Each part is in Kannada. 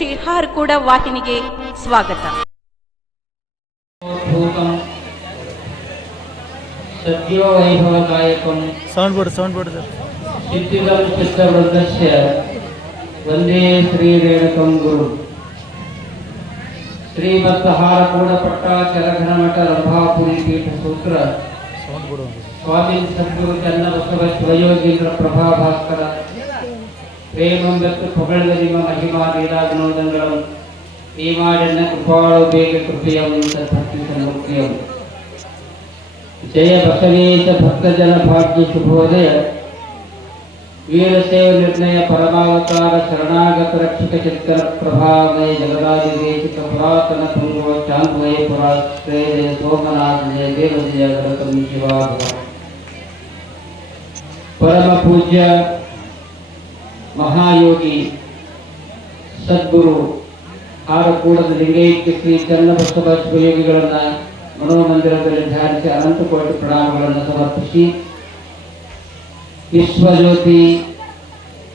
ಶ್ರೀ ಕೂಡ ವಾಹಿನಿಗೆ ಸ್ವಾಗತ. ಸೌಂಡ್ ಬೋರ್ಡ್ ಸೌಂಡ್ ಬೋರ್ಡ್ ಶ್ರೀರೇಣುಕಂ ಗುರು. ಪಟ್ಟಾಚರಘನ ಮಠ ರಂಭಾಪುರಿ ಪೀಠ ಸೂತ್ರ ಸೌಂಡ್ ಬೋರ್ಡ್ ಒಂದು. ಸ್ವಾಮಿ ಸದ್ಗುರು ಚನ್ನ ಬಸವ ಶಿವಯೋಗೀಂದ್ರ ಪ್ರಭಾಭಾಸ್ಕರ. പ്രേമം വെക്ക് പുകഴ്വരിമ മഹിമാ ലീലാവിനോദങ്ങളും ഭീമാടെന്ന കൃപാളോപേക കൃപയം ഭക്തി സമർപ്പ്യം ജയ ബസവേശ ഭക്തജന ഭാഗ്യ ശുഭോദയ. वीरसेव निर्णय परमावतार शरणागत रक्षित चित्तन प्रभावय जगदादिवेशित पुरातन पुंगव चांदमय पुराश्रय सोमनाथ जय देव जय गणतम शिवा परम पूज्य ಮಹಾಯೋಗಿ ಸದ್ಗುರು ಆರಕೂಡದ ಲಿಂಗೈಕ್ಯ ಶ್ರೀ ಚನ್ನಬಸವ ಶಿವಯೋಗಿಗಳನ್ನ ಮನೋಮಂದಿರದಲ್ಲಿ ಧ್ಯಾನಿಸಿ ಅನಂತ ಕೋಟಿ ಪ್ರಣಾಮಗಳನ್ನು ಸಮರ್ಪಿಸಿ. ವಿಶ್ವಜ್ಯೋತಿ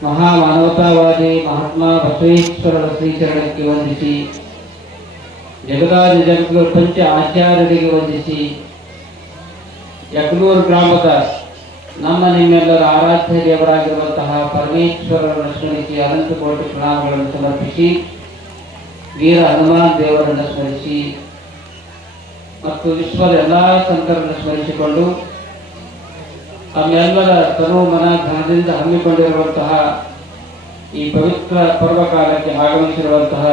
ಮಹಾ ಮಾನವತಾವಾದಿ ಮಹಾತ್ಮ ಬಸವೇಶ್ವರರ ಶ್ರೀಚರಣಕ್ಕೆ ವಂದಿಸಿ. ಜಗದಾದಿ ಜಗದ್ಗುರು ಪಂಚ ಆಚಾರ್ಯರಿಗೆ ವಂದಿಸಿ. ಯಗ್ನೂರು ಗ್ರಾಮದ ನಮ್ಮ ನಿಮ್ಮೆಲ್ಲರ ಆರಾಧ್ಯ ದೇವರಾಗಿರುವಂತಹ ಪರಮೇಶ್ವರನ ಸ್ಮರಿಸಿ ಅನಂತ ಕೋಟಿ ಪ್ರಣಾಮಗಳನ್ನು ಸಮರ್ಪಿಸಿ, ವೀರ ಹನುಮಾನ್ ದೇವರನ್ನು ಸ್ಮರಿಸಿ ಮತ್ತು ವಿಶ್ವದ ಎಲ್ಲ ಸಂತರನ್ನು ಸ್ಮರಿಸಿಕೊಂಡು ತಮ್ಮೆಲ್ಲರ ತನು ಮನ ಧನದಿಂದ ಹಮ್ಮಿಕೊಂಡಿರುವಂತಹ ಈ ಪವಿತ್ರ ಪರ್ವಕಾಲಕ್ಕೆ ಆಗಮಿಸಿರುವಂತಹ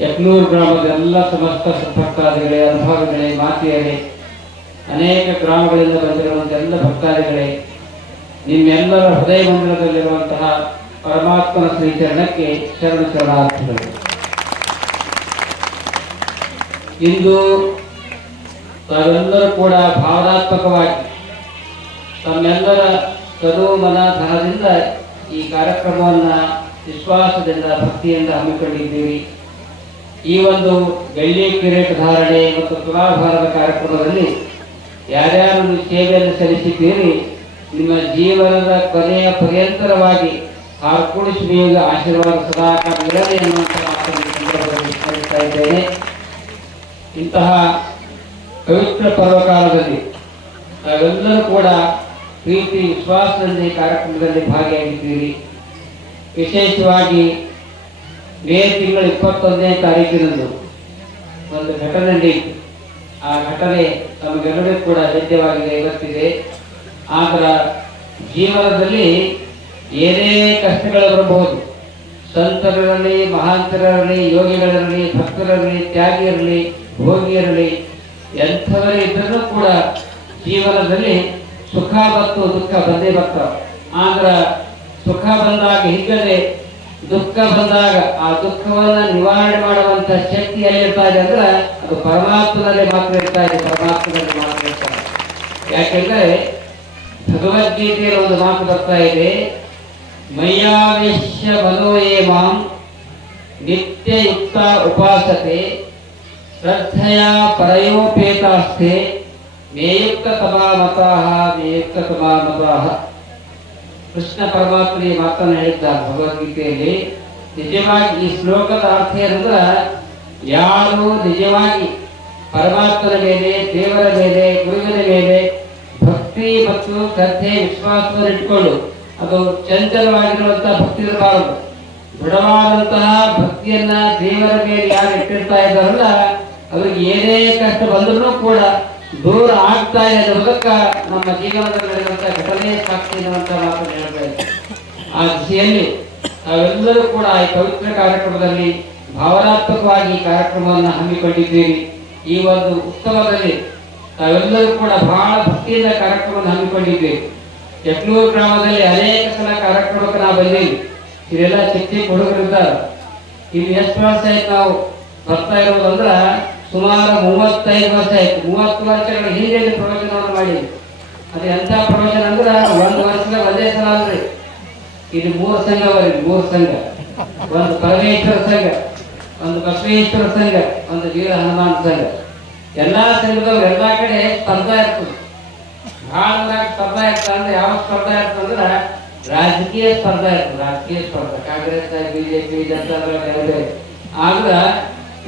ಯಕ್ನೂರು ಗ್ರಾಮದ ಎಲ್ಲ ಸಮಸ್ತ ಸಂಪರ್ಕಾದಿಗಳೇ ಅನುಭವಗಳೇ, ಮಾತೆಯರೇ ಅನೇಕ ಗ್ರಾಮಗಳಿಂದ ಬಂದಿರುವಂತಹ ಎಲ್ಲ ಭಕ್ತಾದಿಗಳೇ, ನಿಮ್ಮೆಲ್ಲರ ಹೃದಯ ಮಂದಿರದಲ್ಲಿರುವಂತಹ ಪರಮಾತ್ಮನ ಶ್ರೀಚರಣಕ್ಕೆ ಶರಣ ಶರಣಾರ್ಥಿಗಳು. ಇಂದು ತಾವೆಲ್ಲರೂ ಕೂಡ ಭಾವನಾತ್ಮಕವಾಗಿ ತಮ್ಮೆಲ್ಲರ ಮನ ಧನದಿಂದ ಈ ಕಾರ್ಯಕ್ರಮವನ್ನು ವಿಶ್ವಾಸದಿಂದ, ಭಕ್ತಿಯಿಂದ ಹಮ್ಮಿಕೊಂಡಿದ್ದೀವಿ. ಈ ಒಂದು ಬೆಳ್ಳಿ ಕಿರೀಟ ಧಾರಣೆ ಮತ್ತು ತುಲಾಭಾರದ ಕಾರ್ಯಕ್ರಮದಲ್ಲಿ ಯಾರ್ಯಾರು ಸೇವೆಯನ್ನು ಸಲ್ಲಿಸಿದ್ದೀರಿ, ನಿಮ್ಮ ಜೀವನದ ಕೊನೆಯ ಪರ್ಯಂತರವಾಗಿ ಆರ್ಕೂಡಿಸುವ ಆಶೀರ್ವಾದ ಸದಾಕಾಲ ಇರಲಿ ಅನ್ನುವಂಥ ಸಂದರ್ಭದಲ್ಲಿ ಸ್ಮರಿಸ್ತಾ ಇದ್ದೇನೆ. ಇಂತಹ ಪವಿತ್ರ ಪರ್ವಕಾಲದಲ್ಲಿ ನಾವೆಲ್ಲರೂ ಕೂಡ ಪ್ರೀತಿ ವಿಶ್ವಾಸದಲ್ಲಿ ಕಾರ್ಯಕ್ರಮದಲ್ಲಿ ಭಾಗಿಯಾಗಿದ್ದೀರಿ. ವಿಶೇಷವಾಗಿ ಮೇ ತಿಂಗಳ ಇಪ್ಪತ್ತೊಂದನೇ ತಾರೀಕಿನಂದು ಒಂದು ಘಟನೆ ನಡೆಯಿತು. ಆ ಘಟನೆ ನಮಗೆಲ್ಲರಿಗೂ ಕೂಡ ವೇದ್ಯವಾಗಿದೆ ಇವತ್ತಿದೆ ಆದ್ರ ಜೀವನದಲ್ಲಿ ಏನೇ ಕಷ್ಟಗಳು ಬರಬಹುದು ಸಂತರಿರಲಿ ಮಹಾಂತರಿರಲಿ ಯೋಗಿಗಳಿರಲಿ ಭಕ್ತರಿರಲಿ ತ್ಯಾಗಿರಲಿ ಭೋಗಿಯರಲಿ ಎಂಥವರೇ ಇದ್ದರೂ ಕೂಡ ಜೀವನದಲ್ಲಿ ಸುಖ ಮತ್ತು ದುಃಖ ಬಂದೇ ಬರ್ತಾವೆ. ಆದ್ರ ಸುಖ ಬಂದಾಗ ಹಿಗ್ಗದೆ ದುಃಖ ಬಂದಾಗ ಆ ದುಃಖವನ್ನ ನಿವಾರಣೆ ಮಾಡುವಂತ ಶಕ್ತಿ ಎಲ್ಲಿರ್ತಾ ಇದೆ ಅಂದ್ರೆ ಅದು ಪರಮಾತ್ಮನಲ್ಲಿ ಮಾತ್ರ ಇರ್ತಾ ಇದೆ, ಪರಮಾತ್ಮನಲ್ಲಿ ಮಾತ್ರ ಇರ್ತಾ ಇದೆ. ಯಾಕೆಂದ್ರೆ ಭಗವದ್ಗೀತೆಯಲ್ಲಿ ಒಂದು ಮಾತು ಬರ್ತಾ ಇದೆ ಮಯ್ಯಾವೇಶ್ಯ ಮನೋಯೇ ಮಾಂ ನಿತ್ಯಯುಕ್ತ ಉಪಾಸತೆ ಶ್ರದ್ಧೆಯ ಪರಯೋಪೇತಾಸ್ತೆ ಮೇಯುಕ್ತ ತಮಾಮತಾಹ ಮೇಯುಕ್ತ ತಮಾಮತಾಹ. ಕೃಷ್ಣ ಪರಮಾತ್ಮ ಈ ಮಾತನ್ನು ಹೇಳಿದ್ದಾರೆ ಭಗವದ್ಗೀತೆಯಲ್ಲಿ. ನಿಜವಾಗಿ ಈ ಶ್ಲೋಕದ ಅರ್ಥ ಏನಂದ್ರೆ, ಯಾರು ನಿಜವಾಗಿ ಪರಮಾತ್ಮನ ಮೇಲೆ, ದೇವರ ಮೇಲೆ, ಗುರುವಿನ ಮೇಲೆ ಭಕ್ತಿ ಮತ್ತು ಶ್ರದ್ಧೆ, ವಿಶ್ವಾಸವನ್ನು ಇಟ್ಕೊಂಡು ಅದು ಚಂಚಲವಾಗಿರುವಂತಹ ಭಕ್ತಿ ಇರಬಾರದು. ದೃಢವಾದಂತಹ ಭಕ್ತಿಯನ್ನ ದೇವರ ಮೇಲೆ ಯಾರು ಇಟ್ಟಿರ್ತಾ ಇದ್ದಾರಲ್ಲ ಅವ್ರಿಗೆ ಏನೇ ಕಷ್ಟ ಬಂದರೂ ಕೂಡ ದೂರ ಆಗ್ತಾ ಇದೆ ಮೂಲಕ ನಮ್ಮ ಜೀವನದಲ್ಲಿ ನಡೆಯುವಂತಹ ಘಟನೆ ಸಾಕ್ಷಿ ಎನ್ನುವಂತ ಮಾತನ್ನು ಹೇಳಬೇಕು ಆ ದಿಶೆಯಲ್ಲಿ ನಾವೆಲ್ಲರೂ ಕೂಡ ಈ ಪವಿತ್ರ ಕಾರ್ಯಕ್ರಮದಲ್ಲಿ ಭಾವನಾತ್ಮಕವಾಗಿ ಕಾರ್ಯಕ್ರಮವನ್ನು ಹಮ್ಮಿಕೊಂಡಿದ್ದೀರಿ. ಈ ಒಂದು ಉತ್ಸವದಲ್ಲಿ ನಾವೆಲ್ಲರೂ ಕೂಡ ಬಹಳ ಭಕ್ತಿಯಿಂದ ಕಾರ್ಯಕ್ರಮವನ್ನು ಹಮ್ಮಿಕೊಂಡಿದ್ದೀವಿ ಯಟ್ನೂರು ಗ್ರಾಮದಲ್ಲಿ ಅನೇಕ ಸಲ ಕಾರ್ಯಕ್ರಮಕ್ಕೆ ನಾವು ಬಂದೀವಿ. ಇದೆಲ್ಲ ಚಿಕ್ಕ ಹುಡುಗರಿದ್ದಾರೆ ಇಲ್ಲಿ ಎಷ್ಟು ವರ್ಷ ನಾವು ಬರ್ತಾ ಇರೋದಂದ್ರ ಸುಮಾರು ಮೂವತ್ತೈದು ವರ್ಷ ಆಯ್ತು. ಮೂವತ್ತು ವರ್ಷಗಳ ಹಿಂದೆ ಪ್ರವಚನವನ್ನು ಮಾಡಿ ಅದು ಎಂಥ ಪ್ರವಚನ ಅಂದ್ರೆ ಒಂದು ವರ್ಷದ ಒಂದೇ ಸಲ ಅಲ್ರಿ. ಇದು ಮೂರು ಸಂಘ ಅವರಿ ಮೂರು ಸಂಘ. ಒಂದು ಪರಮೇಶ್ವರ ಸಂಘ, ಒಂದು ಬಸವೇಶ್ವರ ಸಂಘ, ಒಂದು ವೀರ ಹನುಮಾನ್ ಸಂಘ. ಎಲ್ಲಾ ಸಂಘದವ್ರು ಎಲ್ಲಾ ಕಡೆ ಸ್ಪರ್ಧಾ ಇರ್ತದೆ. ಭಾಳ ಸ್ಪರ್ಧಾ ಇರ್ತದೆ ಅಂದ್ರೆ ಯಾವ ಸ್ಪರ್ಧಾ ಇರ್ತದೆ ಅಂದ್ರೆ ರಾಜಕೀಯ ಸ್ಪರ್ಧಾ ಇತ್ತು ರಾಜಕೀಯ ಸ್ಪರ್ಧಾ. ಕಾಂಗ್ರೆಸ್, ಬಿಜೆಪಿ ಜನತಾ ದಳ ಆದ್ರ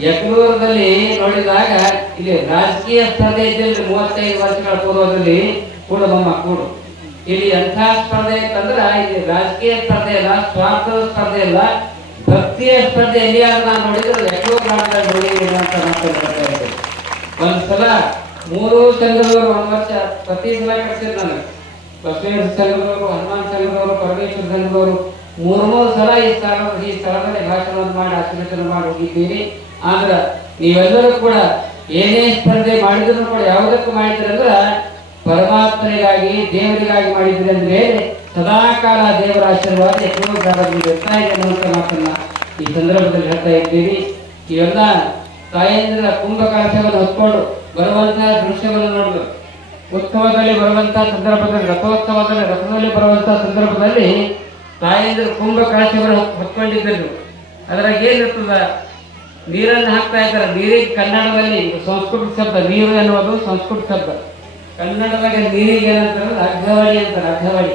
ಯಕನೂರದಲ್ಲಿ ನೋಡಿದಾಗ ಇಲ್ಲಿ ರಾಜಕೀಯ ಸ್ಪರ್ಧೆ ಇದ್ದಲ್ಲಿ ಮೂವತ್ತೈದು ವರ್ಷಗಳ ಪೂರ್ವದಲ್ಲಿ ಕೂಡ ಬಮ್ಮ ಕೂಡು. ಇಲ್ಲಿ ಎಂಥ ಸ್ಪರ್ಧೆ ಅಂತಂದ್ರೆ ಇಲ್ಲಿ ರಾಜಕೀಯ ಸ್ಪರ್ಧೆ ಇಲ್ಲ ಸ್ವಾರ್ಥದ ಸ್ಪರ್ಧೆ ಇಲ್ಲ ಭಕ್ತಿಯ ಸ್ಪರ್ಧೆ ಎಲ್ಲಿಯಾದ್ರೂ ನಾನು ನೋಡಿದ್ರೆ ಗ್ರಾಮದಲ್ಲಿ ನೋಡಿದ್ದೀನಿ ಅಂತ ಮಾತು ಹೇಳ್ತಾ ಇದ್ದೆ. ಒಂದ್ಸಲ ಮೂರು ಚಂದ್ರವರು ಒಂದು ವರ್ಷ ಪ್ರತಿ ಸಲ ಕಟ್ಸಿದ್ರು ನನಗೆ ಬಸವೇಶ್ವರ ಚಂದ್ರವರು ಹನುಮಾನ್ ಚಂದ್ರವರು ಪರಮೇಶ್ವರ ಚಂದ್ರವರು ಮೂರು ಮೂರು ಸಲ ಈ ಸ್ಥಳ ಈ ಸ್ಥಳದಲ್ಲಿ ಭಾಷಣವನ್ನು ಮಾಡಿ ಆಶೀರ್ವಚನ ಮಾಡಿ ಹೋಗಿದ್ದೀರಿ ಆದ್ರ ನೀವೆಲ್ಲರೂ ಕೂಡ ಏನೇ ಸ್ಪರ್ಧೆ ಮಾಡಿದ್ರು ಕೂಡ ಯಾವುದಕ್ಕೂ ಮಾಡಿದ್ರಂದ್ರ ಪರಮಾತ್ಮನಿಗಾಗಿ, ದೇವರಿಗಾಗಿ ಮಾಡಿದ್ರೆ ಅಂದ್ರೆ ಸದಾಕಾಲ ದೇವರ ಆಶೀರ್ವಾದ ಎಷ್ಟೋ ಇದೆ ಅನ್ನುವಂಥ ಮಾತನ್ನ ಈ ಸಂದರ್ಭದಲ್ಲಿ ಹೇಳ್ತಾ ಇದ್ದೀವಿ. ಇವೆಲ್ಲ ತಾಯಂದಿರ ಕುಂಭಕಾಶವನ್ನು ಹೊತ್ಕೊಂಡು ಬರುವಂತಹ ದೃಶ್ಯವನ್ನು ನೋಡಿದ್ರು ಉತ್ಸವದಲ್ಲಿ ಬರುವಂತಹ ಸಂದರ್ಭದಲ್ಲಿ, ರಥೋತ್ಸವದಲ್ಲಿ, ರಥದಲ್ಲಿ ಬರುವಂತಹ ಸಂದರ್ಭದಲ್ಲಿ ತಾಯಂದಿರು ಕುಂಭಕಾಶವನ್ನು ಹೊತ್ಕೊಂಡಿದ್ದರು. ಅದರಾಗ ಏನಿರ್ತದ? ನೀರನ್ನು ಹಾಕ್ತಾ ಇದ್ದಾರೆ. ನೀರಿಗೆ ಕನ್ನಡದಲ್ಲಿ ಸಂಸ್ಕೃತ ಶಬ್ದ, ನೀರು ಎನ್ನುವುದು ಸಂಸ್ಕೃತ ಶಬ್ದ. ಕನ್ನಡದಲ್ಲಿ ನೀರಿಗೆ ಏನಂತಾರೆ? ಅಗ್ಗವಾಡಿ ಅಂತಾರೆ ಅಗ್ಗವಾಡಿ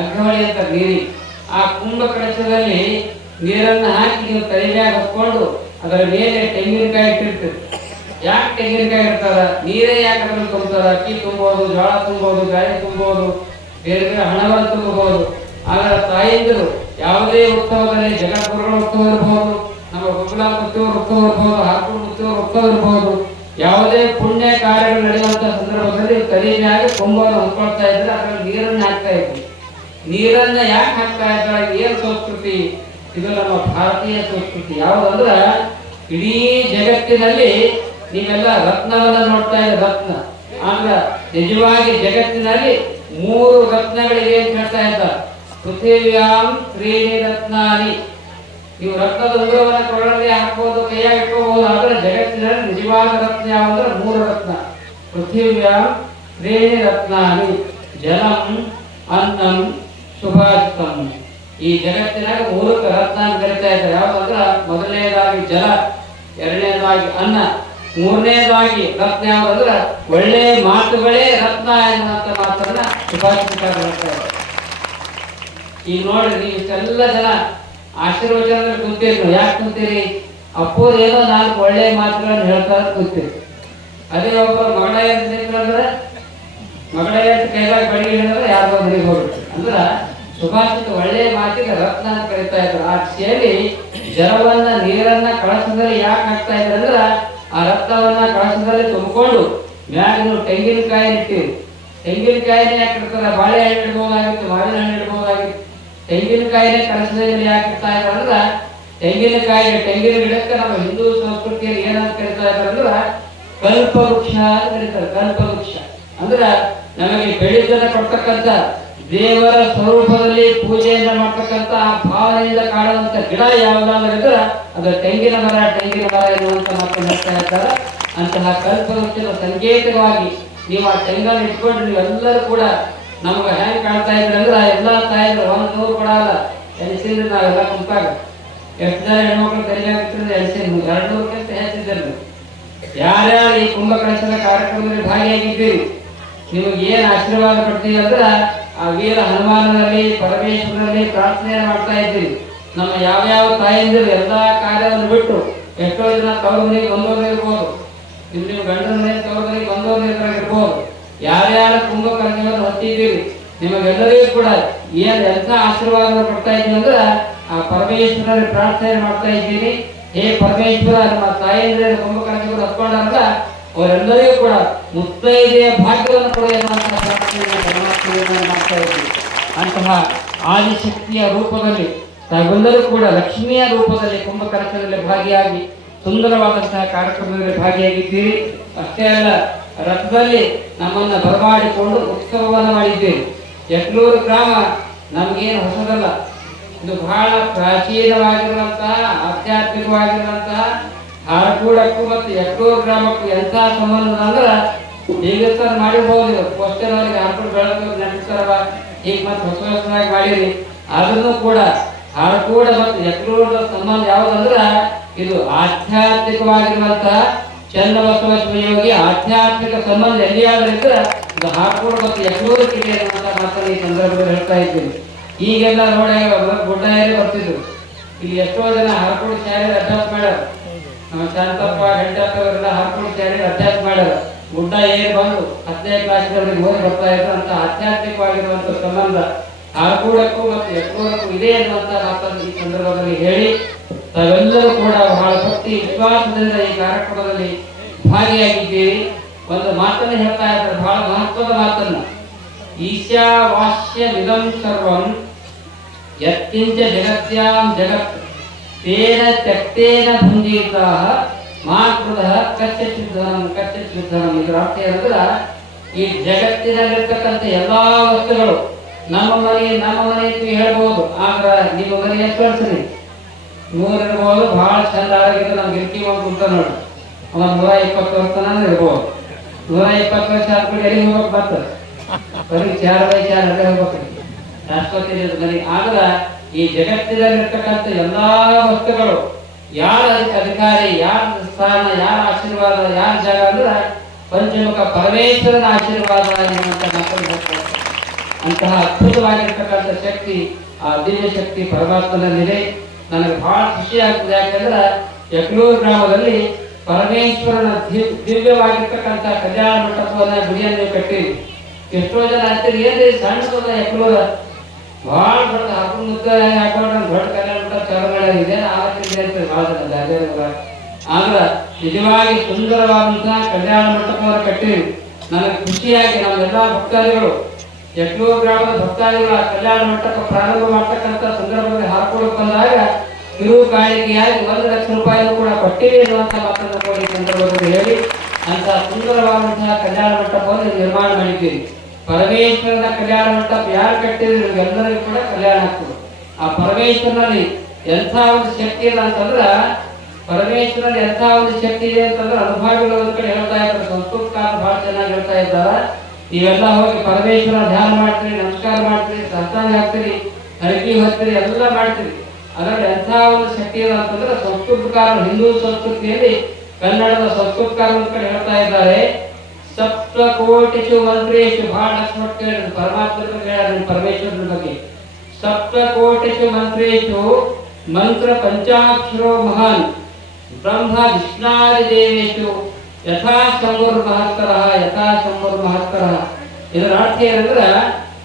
ಅಗ್ಗವಾಡಿ ಅಂತ ನೀರಿ ಆ ಕುಂಭ ಕಳಶದಲ್ಲಿ ನೀರನ್ನು ಹಾಕಿ ನೀವು ತಲೆ ಮ್ಯಾಗ ಹೊತ್ಕೊಂಡು ಅದರ ಮೇಲೆ ತೆಂಗಿನಕಾಯಿ ಇಟ್ಟಿರ್ತೀರಿ. ಯಾಕೆ ತೆಂಗಿನಕಾಯಿ ಇರ್ತಾರ ನೀರೇ ಯಾಕೆ ಅದ್ರಲ್ಲಿ ತುಂಬ್ತಾರ? ಅಕ್ಕಿ ತುಂಬೋದು ಜೋಳ ತುಂಬೋದು, ಗಾಳಿ ತುಂಬೋದು, ಬೇರೆ ಬೇರೆ ಹಣವನ್ನು ತುಂಬಬಹುದು ಆದರೆ ತಾಯಿಂದರು ಯಾವುದೇ ಉತ್ಸವದಲ್ಲಿ ಜಗದ್ಗುರುಗಳ ಉತ್ಸವ ಇರಬಹುದು ನಮ್ಮ ಗುರುಗಳ ಉತ್ಸವ ರೊಕ್ಕ ಇರ್ಬೋದು ಹಾಕು ಉತ್ಸವ ಉತ್ಸವ ಇರಬಹುದು ಯಾವುದೇ ಪುಣ್ಯ ಕಾರ್ಯಗಳು ನಡೆಯುವಂತ ಸಂದರ್ಭದಲ್ಲಿ ತಲೆ ಕೊಂಬನ್ನು ಹೊತ್ಕೊಳ್ತಾ ಇದ್ರೆ ಅದರಲ್ಲಿ ನೀರನ್ನ ಹಾಕ್ತಾ ಇದ್ರು ನೀರನ್ನ ಯಾಕೆ ಹಾಕ್ತಾ ಇದ್ರ ಏನ್ ಸಂಸ್ಕೃತಿ? ಇದು ನಮ್ಮ ಭಾರತೀಯ ಸಂಸ್ಕೃತಿ. ಯಾವುದಂದ್ರ, ಇಡೀ ಜಗತ್ತಿನಲ್ಲಿ ನೀವೆಲ್ಲ ರತ್ನವನ್ನ ನೋಡ್ತಾ ಇದ್ರೆ ರತ್ನ. ಆಮೇಲೆ ನಿಜವಾಗಿ ಜಗತ್ತಿನಲ್ಲಿ ಮೂರು ರತ್ನಗಳಿಗೆ ಅಂತ ಹೇಳ್ತಾ ಇದ್ದ ಪೃಥ್ವಿಯಾಂ ತ್ರೀಣಿ ರತ್ನಾನಿ. ನೀವು ರತ್ನದ ಉಂಗುರವನ್ನ ಕೊರಳಲ್ಲಿ ಹಾಕ್ಬೋದು, ಕೈಯಾಗಿ ಇಟ್ಕೋಬಹುದು ಆದ್ರೆ ಜಗತ್ತಿನಲ್ಲಿ ನಿಜವಾದ ರತ್ನ ಯಾವಂದ್ರೆ ಮೂರು ರತ್ನ. ಪೃಥ್ವಿಯ ತ್ರೇಣಿ ರತ್ನಾನಿ, ಜಲಂ ಅನ್ನಂ ಸುಭಾಷಿತಂ. ಈ ಜಗತ್ತಿನಾಗ ಮೂರು ರತ್ನ ಅಂತ ಕರಿತಾ ಇದ್ದಾರೆ. ಯಾವ್ದಂದ್ರ ಮೊದಲನೇದಾಗಿ ಜಲ, ಎರಡನೇದಾಗಿ ಅನ್ನ, ಮೂರನೇದಾಗಿ ರತ್ನ ಯಾವ್ದಂದ್ರ ಒಳ್ಳೆ ಮಾತುಗಳೇ ರತ್ನ ಎನ್ನುವಂತ ಮಾತನ್ನ ಸುಭಾಷಿತಕಾರ ಈ ಇದ್ದಾರೆ. ನೋಡ್ರಿ ಇಷ್ಟೆಲ್ಲ ಜನ ಆಶೀರ್ವಚನದಲ್ಲಿ ಕುಂತೀರಿ ಯಾಕೆ ಕುಂತೀರಿ? ಅಪ್ಪೋರು ಏನೋ ನಾಲ್ಕು ಒಳ್ಳೆ ಮಾತುಗಳನ್ನು ಹೇಳ್ತಾ ಕೂತೀರಿ. ಅದೇ ಒಬ್ಬ ಮಗಳ ಅಂದ್ರೆ ಮಗಳ ಕೈಲಾಗ ಬಡಿಗೆ ಹೇಳಿದ್ರೆ ಯಾರೋ ಮನೆಗೆ ಹೋಗ್ಬಿಟ್ಟು ಅಂದ್ರ ಸುಭಾಷಿತ ಒಳ್ಳೆ ಮಾತಿಗೆ ರತ್ನ ಅಂತ ಕರಿತಾ ಇದ್ರು. ಆ ಸೇರಿ ಜಲವನ್ನ ನೀರನ್ನ ಕಳಸದಲ್ಲಿ ಯಾಕೆ ಹಾಕ್ತಾ ಇದ್ರು ಅಂದ್ರ, ಆ ರತ್ನವನ್ನ ಕಳಸದಲ್ಲಿ ತುಂಬಿಕೊಂಡು ಮ್ಯಾಗ ತೆಂಗಿನಕಾಯಿ ಇಟ್ಟಿರಿ ತೆಂಗಿನಕಾಯಿನೇ ಯಾಕೆ ಇಡ್ತಾರೆ? ಬಾಳೆಹಣ್ಣು ಇಡ್ಬೋದಾಗಿತ್ತು, ಮಾವಿನ ಹಣ್ಣು ಇಡ್ಬೋದಾಗಿತ್ತು. ತೆಂಗಿನಕಾಯಿನೇ ಕಳಸದಲ್ಲಿ ಯಾಕೆ ಅಂದ್ರೆ ತೆಂಗಿನಕಾಯಿ ತೆಂಗಿನ ಗಿಡಕ್ಕೆ ನಮ್ಮ ಹಿಂದೂ ಸಂಸ್ಕೃತಿಯಲ್ಲಿ ಏನಂತ ಕರಿತಾ ಇದ್ದಾರೆ ಕಲ್ಪ ಕಲ್ಪವೃಕ್ಷ ಅಂತ ಕರೀತಾರೆ, ಕಲ್ಪವೃಕ್ಷ. ಅಂದ್ರ ನಮಗೆ ಬೆಳೆದನ್ನ ಕೊಡ್ತಕ್ಕಂಥ ದೇವರ ಸ್ವರೂಪದಲ್ಲಿ ಪೂಜೆಯನ್ನ ಮಾಡ್ತಕ್ಕಂಥ ಆ ಭಾವನೆಯಿಂದ ಕಾಣುವಂತ ಗಿಡ ಯಾವ್ದಾದ್ರು ಇದ್ರೆ ಅದು ತೆಂಗಿನ ಮರ ತೆಂಗಿನ ಮರ ಎನ್ನುವಂತ ಮಾತನ್ನು ಹೇಳ್ತಾ ಇರ್ತಾರೆ ಅಂತಹ ಕಲ್ಪವೃಕ್ಷದ ಸಂಕೇತವಾಗಿ ನೀವು ಆ ತೆಂಗನ್ನು ಇಟ್ಕೊಂಡು ನೀವೆಲ್ಲರೂ ಕೂಡ ನಮ್ಗೆ ಹೆಂಗ್ ಕಾಣ್ತಾ ಇದ್ರೆ ಅಂದ್ರೆ ಎಲ್ಲಾ ತಾಯಿದ್ರು ಒಂದ್ ನೂರು ಕೊಡಲ್ಲ. ಎಲ್ಸಿಂದ್ರೆ ನಾವೆಲ್ಲ ಕುಂತಾಗ. ಎಷ್ಟು ಜನ ಹೆಣ್ಮಕ್ಳು ತೆರೆಯಾಗಿರ್ತದೆ ಎಣಿಸಿದ್ರು ಎರಡು ನೂರಕ್ಕಿಂತ ಹೆಚ್ಚಿದ್ದರು ಯಾರ್ಯಾರು ಈ ಕುಂಭ ಕಾರ್ಯಕ್ರಮದಲ್ಲಿ ಭಾಗಿಯಾಗಿದ್ದೀರಿ? ನಿಮಗೆ ಏನು ಆಶೀರ್ವಾದ ಪಡ್ತೀವಿ ಅಂದ್ರೆ ಆ ವೀರ ಹನುಮಾನನಲ್ಲಿ, ಪರಮೇಶ್ವರನಲ್ಲಿ ಪ್ರಾರ್ಥನೆಯನ್ನು ಮಾಡ್ತಾ ಇದ್ದೀರಿ. ನಮ್ಮ ಯಾವ ಯಾವ ತಾಯಂದಿರು ಎಲ್ಲಾ ಕಾರ್ಯವನ್ನು ಬಿಟ್ಟು ಎಷ್ಟೋ ಜನ ತವರು ಮನೆಗೆ ಬಂದವರು ಇರ್ಬೋದು. ನಿಮ್ಮ ನಿಮ್ಮ ಗಂಡನ ಮನೆ ತವರು ಮನೆಗೆ ಬಂದವರು ಇರ್ಬೋದು ಯಾರ್ಯಾರ ಕುಂಭ ಕಳಶವನ್ನು ಹೊತ್ತಿದ್ದೀರಿ, ನಿಮಗೆಲ್ಲರಿಗೂ ಕೂಡ ಏನ್ ಎಲ್ಲ ಆಶೀರ್ವಾದ ಕೊಡ್ತಾ ಇದ್ದೀನಿ ಅಂದ್ರೆ ಆ ಪರಮೇಶ್ವರ ಪ್ರಾರ್ಥನೆ ಮಾಡ್ತಾ ಇದ್ದೀನಿ. ಹೇ ಪರಮೇಶ್ವರ, ನಮ್ಮ ತಾಯಂದ್ರೆ ಕುಂಭಕರ್ಣಗಳು ಹತ್ಕೊಂಡಾಗ ಅವರೆಲ್ಲರಿಗೂ ಕೂಡ ಮುತ್ತೈದೆಯ ಭಾಗ್ಯವನ್ನು ಕೊಡು ಮಾಡ್ತಾ ಇದ್ದೀವಿ ಅಂತಹ ಆದಿಶಕ್ತಿಯ ರೂಪದಲ್ಲಿ ತಾವೆಲ್ಲರೂ ಕೂಡ ಲಕ್ಷ್ಮಿಯ ರೂಪದಲ್ಲಿ ಕುಂಭಕರ್ಣದಲ್ಲಿ ಭಾಗಿಯಾಗಿ ಸುಂದರವಾದಂತಹ ಕಾರ್ಯಕ್ರಮದಲ್ಲಿ ಭಾಗಿಯಾಗಿದ್ದೀರಿ. ಅಷ್ಟೇ ಅಲ್ಲ ರಥದಲ್ಲಿ ನಮ್ಮನ್ನ ಬರಮಾಡಿಕೊಂಡು ಉತ್ಸವವನ್ನು ಮಾಡಿದ್ದೇವೆ. ಯಟ್ಲೂರು ಗ್ರಾಮ ನಮಗೇನು ಹೊಸದಲ್ಲ. ಇದು ಬಹಳ ಪ್ರಾಚೀನವಾಗಿರುವಂತಹ, ಆಧ್ಯಾತ್ಮಿಕವಾಗಿರುವಂತಹ ಹಾರಕೂಡಕ್ಕೂ ಮತ್ತು ಯಟ್ಲೂರು ಗ್ರಾಮಕ್ಕೂ ಎಂಥ ಸಂಬಂಧ ಅಂದ್ರೆ ಈಗ ಮಾಡಿರ್ಬೋದು ಪೋಸ್ಟರ್ ಅವರಿಗೆ ಹಾರ್ಕೂಡ್ ಬೆಳಕು ನಡೆಸ್ತಾರವ ಈಗ ಮತ್ತೆ ಹೊಸ ಹೊಸದಾಗಿ ಮಾಡಿರಿ. ಆದ್ರೂ ಕೂಡ ಹಾರಕೂಡ ಮತ್ತು ಯಟ್ಲೂರ ಸಂಬಂಧ ಯಾವುದಂದ್ರೆ ಇದು ಆಧ್ಯಾತ್ಮಿಕವಾಗಿರುವಂತಹ ಚನ್ನಬಸವ ಶಿವಯೋಗಿ ಆಧ್ಯಾತ್ಮಿಕ ಸಂಬಂಧ ಎಲ್ಲಿಯಾದ್ರೂ ಇದ್ರೆ ಇದು ಹಾಕೋಡ್ ಮತ್ತು ಎಷ್ಟೋ ಕಿಡಿ ಮಾತನ್ನು ಈ ಸಂದರ್ಭದಲ್ಲಿ ಹೇಳ್ತಾ ಇದ್ದೀನಿ. ಈಗೆಲ್ಲ ನೋಡಿ ಗುಡ್ಡ ಏರಿ ಬರ್ತಿದ್ರು. ಇಲ್ಲಿ ಎಷ್ಟೋ ಜನ ಹರ್ಕೊಂಡು ಶಾಲೆ ಅಭ್ಯಾಸ ಮಾಡ್ಯಾರ. ನಮ್ಮ ಶಾಂತಪ್ಪ ಹೆಂಡಪ್ಪವರೆಲ್ಲ ಹರ್ಕೊಂಡು ಶಾಲೆ ಅಭ್ಯಾಸ ಮಾಡ್ಯಾರ. ಗುಡ್ಡ ಏರಿ ಬಂದು ಹತ್ತನೇ ಕ್ಲಾಸ್ನವರಿಗೆ ಹೋಗಿ ಬರ್ತಾ ಅಂತ ಆಧ್ಯಾತ್ಮಿಕವಾಗಿರುವಂತ ಸಂಬಂಧ. ಹಾರ್ಕೂಡಕ್ಕೂ ಮತ್ತು ಎಕ್ಕೂಡಕ್ಕೂ ಇದೆ ಅನ್ನುವಂತ ಮಾತನ್ನು ಈ ಸಂದರ್ಭದಲ್ಲಿ ಹೇಳಿ, ತಾವೆಲ್ಲರೂ ಕೂಡ ಬಹಳ ಭಕ್ತಿ, ವಿಶ್ವಾಸದಿಂದ ಈ ಕಾರ್ಯಕ್ರಮದಲ್ಲಿ ಭಾಗಿಯಾಗಿದ್ದೀರಿ. ಒಂದು ಮಾತನ್ನು ಹೇಳ್ತಾ ಇದ್ದಾರೆ ಬಹಳ ಮಹತ್ವದ ಮಾತನ್ನ. ಈಶಾವಾಸ್ಯ ವಿಧಂ ಸರ್ವಂ ಯತ್ಕಿಂಚ ಜಗತ್ಯಾಂ ಜಗತ್ ತೇನ ತಕ್ತೇನ ಭುಂಜೀತಾಃ ಮಾತ್ರದ ಕೃತಃ ಕಚ್ಚಚಿತ್ ಧನಂ ಕಚ್ಚಚಿತ್ ಧನಂ ಇದರ ಅರ್ಥ ಏನಂದ್ರೆ, ಈ ಜಗತ್ತಿನಲ್ಲಿರ್ತಕ್ಕಂಥ ಎಲ್ಲಾ ವಸ್ತುಗಳು ನಮ್ಮ ಮನೆ ನಮ್ಮ ಮನೆ ಅಂತ ಹೇಳ್ಬೋದು. ಆಗ ನಿಮ್ಮ ಮನೆ ಎಷ್ಟು ಕಳ್ಸ್ರಿ ನೂರ ಇರ್ಬೋದು ಬಹಳ ಚಂದ ಆಗಿದ್ರೆ ನಮ್ ಗಿರ್ಕಿ ಮಾಡಿ ಕುಂತ ನೋಡಿ. ಅವ ನೂರ ಇಪ್ಪತ್ತು ವರ್ಷ ಇರ್ಬೋದು. ನೂರ ಇಪ್ಪತ್ತು ವರ್ಷ ಆದ್ಮೇಲೆ ಎಲ್ಲಿ ಹೋಗಕ್ ಬರ್ತದೆ ಬರೀ ಚಾರ ಬೈ ಚಾರ ಅಲ್ಲೇ ಹೋಗ್ಬೇಕು. ರಾಷ್ಟ್ರಪತಿ ಮನೆ ಆದ್ರ ಈ ಜಗತ್ತಿನಲ್ಲಿರ್ತಕ್ಕಂಥ ಎಲ್ಲಾ ವಸ್ತುಗಳು, ಯಾರ ಅಧಿಕಾರಿ, ಯಾರ ಸ್ಥಾನ, ಯಾರ ಆಶೀರ್ವಾದ, ಯಾರ ಜಾಗ ಅಂದ್ರೆ ಪಂಚಮುಖ ಪರಮೇಶ್ವರನ ಆಶೀರ್ವಾದ ಎನ್ನುವಂತ ಮಕ್ಕಳು ಅಂತಹ ಅದ್ಭುತವಾಗಿರ್ತಕ್ಕಂಥ ಶಕ್ತಿ ಆ ದಿವ್ಯ ಶಕ್ತಿ ಪರಮಾತ್ಮನಲ್ಲಿದೆ. ನನಗೆ ಬಹಳ ಖುಷಿ ಆಗ್ತದೆ. ಯಾಕಂದ್ರೆ ಯಕ್ಲೂರು ಗ್ರಾಮದಲ್ಲಿ ಪರಮೇಶ್ವರನ ದಿವ್- ದಿವ್ಯವಾಗಿರ್ತಕ್ಕಂಥ ಕಲ್ಯಾಣ ಮಂಟಪವನ್ನ ಗುಡಿಯನ್ನು ಕಟ್ಟಿವಿ ಎಷ್ಟೋ ಜನ ಅಂತೀರಿ, ಏನ್ರಿ ಸಣ್ಣದ ಯಕ್ಲೂರ ಬಹಳ ದೊಡ್ಡ ಹಾಕೊಂಡು ಮುದ್ದ ಹಾಕೊಂಡು ದೊಡ್ಡ ಕಲ್ಯಾಣ ಮಂಟಪ ಚಾಲನೆ ಇದೆ. ಆಗತ್ತಿದೆ ಅಂತ ಬಹಳ ಜನ ಆದ್ರ ನಿಜವಾಗಿ ಸುಂದರವಾದಂತಹ ಕಲ್ಯಾಣ ಮಂಟಪವನ್ನು ಕಟ್ಟಿವಿ ನನಗೆ ಖುಷಿಯಾಗಿ ನಮ್ಮೆಲ್ಲಾ ಭಕ್ತಾದಿಗಳು ಯಜ್ಞೋ ಗ್ರಾಮದ ಭಕ್ತಾದಿಗಳ ಕಲ್ಯಾಣ ಮಂಟಪ ಪ್ರಾರಂಭ ಮಾಡ್ತಕ್ಕಂಥ ಸಂದರ್ಭದಲ್ಲಿ ಹಾರ್ಕೊಂಡು ಬಂದಾಗ ಕಿರು ಕಾಣಿಕೆಯಾಗಿ ಒಂದು ಲಕ್ಷ ರೂಪಾಯಿ ಕೂಡ ಕೊಟ್ಟಿವೆ ಎನ್ನುವಂತ ಮಾತನ್ನು ಕೂಡ ಈ ಸಂದರ್ಭದಲ್ಲಿ ಹೇಳಿ ಅಂತ ಸುಂದರವಾದಂತಹ ಕಲ್ಯಾಣ ಮಂಟಪವನ್ನು ನಿರ್ಮಾಣ ಮಾಡಿದ್ದೀರಿ. ಪರಮೇಶ್ವರನ ಕಲ್ಯಾಣ ಮಂಟಪ ಯಾರು ಕಟ್ಟಿದ್ರು ನಿಮ್ಗೆಲ್ಲರಿಗೂ ಕೂಡ ಕಲ್ಯಾಣ ಆಗ್ತದೆ. ಆ ಪರಮೇಶ್ವರನಲ್ಲಿ ಎಂಥ ಒಂದು ಶಕ್ತಿ ಇದೆ ಅಂತಂದ್ರೆ, ಪರಮೇಶ್ವರನಲ್ಲಿ ಎಂಥ ಒಂದು ಶಕ್ತಿ ಇದೆ ಅಂತಂದ್ರೆ ಅನುಭವಿಗಳು ಒಂದು ಕಡೆ ಹೇಳ್ತಾ ಇದ್ದಾರೆ ಸಂಸ್ಕೃತಕಾರ ಬಹಳ ಚೆನ್ನಾಗಿ ಹೇಳ್ತಾ ಇದ್ದಾರೆ. ನೀವೆಲ್ಲ ಹೋಗಿ ಪರಮೇಶ್ವರ ಧ್ಯಾನ ಮಾಡ್ತೀರಿ ನಮಸ್ಕಾರ ಮಾಡ್ತೀರಿ ಸಂತಾನ ಹಾಕ್ತೀರಿ ಹರಕಿ ಹೊತ್ತೀರಿ ಎಲ್ಲ ಮಾಡ್ತೀರಿ ಅದರಲ್ಲಿ ಎಂಥ ಒಂದು ಶಕ್ತಿ ಇದೆ ಅಂತಂದ್ರೆ ಸಂಸ್ಕೃತಕಾರ ಹಿಂದೂ ಸಂಸ್ಕೃತಿಯಲ್ಲಿ ಕನ್ನಡದ ಸಂಸ್ಕೃತಕಾರ ಒಂದ್ ಕಡೆ ಹೇಳ್ತಾ ಇದ್ದಾರೆ. ಸಪ್ತಕೋಟಿಷು ಮಂತ್ರೇಶು ಬಹಳ ಲಕ್ಷ್ಮಟ್ ಕೇಳಿದ್ರು ಪರಮಾತ್ಮನ ಬಗ್ಗೆ ಹೇಳ್ಯಾರ ಪರಮೇಶ್ವರನ ಬಗ್ಗೆ. ಸಪ್ತಕೋಟಿಷು ಮಂತ್ರೇಶು ಮಂತ್ರ ಪಂಚಾಕ್ಷರೋ ಮಹಾನ್. ಬ್ರಹ್ಮ ವಿಷ್ಣಾದಿ ದೇವೇಶು ಯಥಾ ಶಂಭುರ್ ಮಹತ್ತರ ಯಥಾ ಶಂಭುರ್ ಮಹತ್ತರ ಇದರ ಅರ್ಥ ಏನಂದ್ರೆ,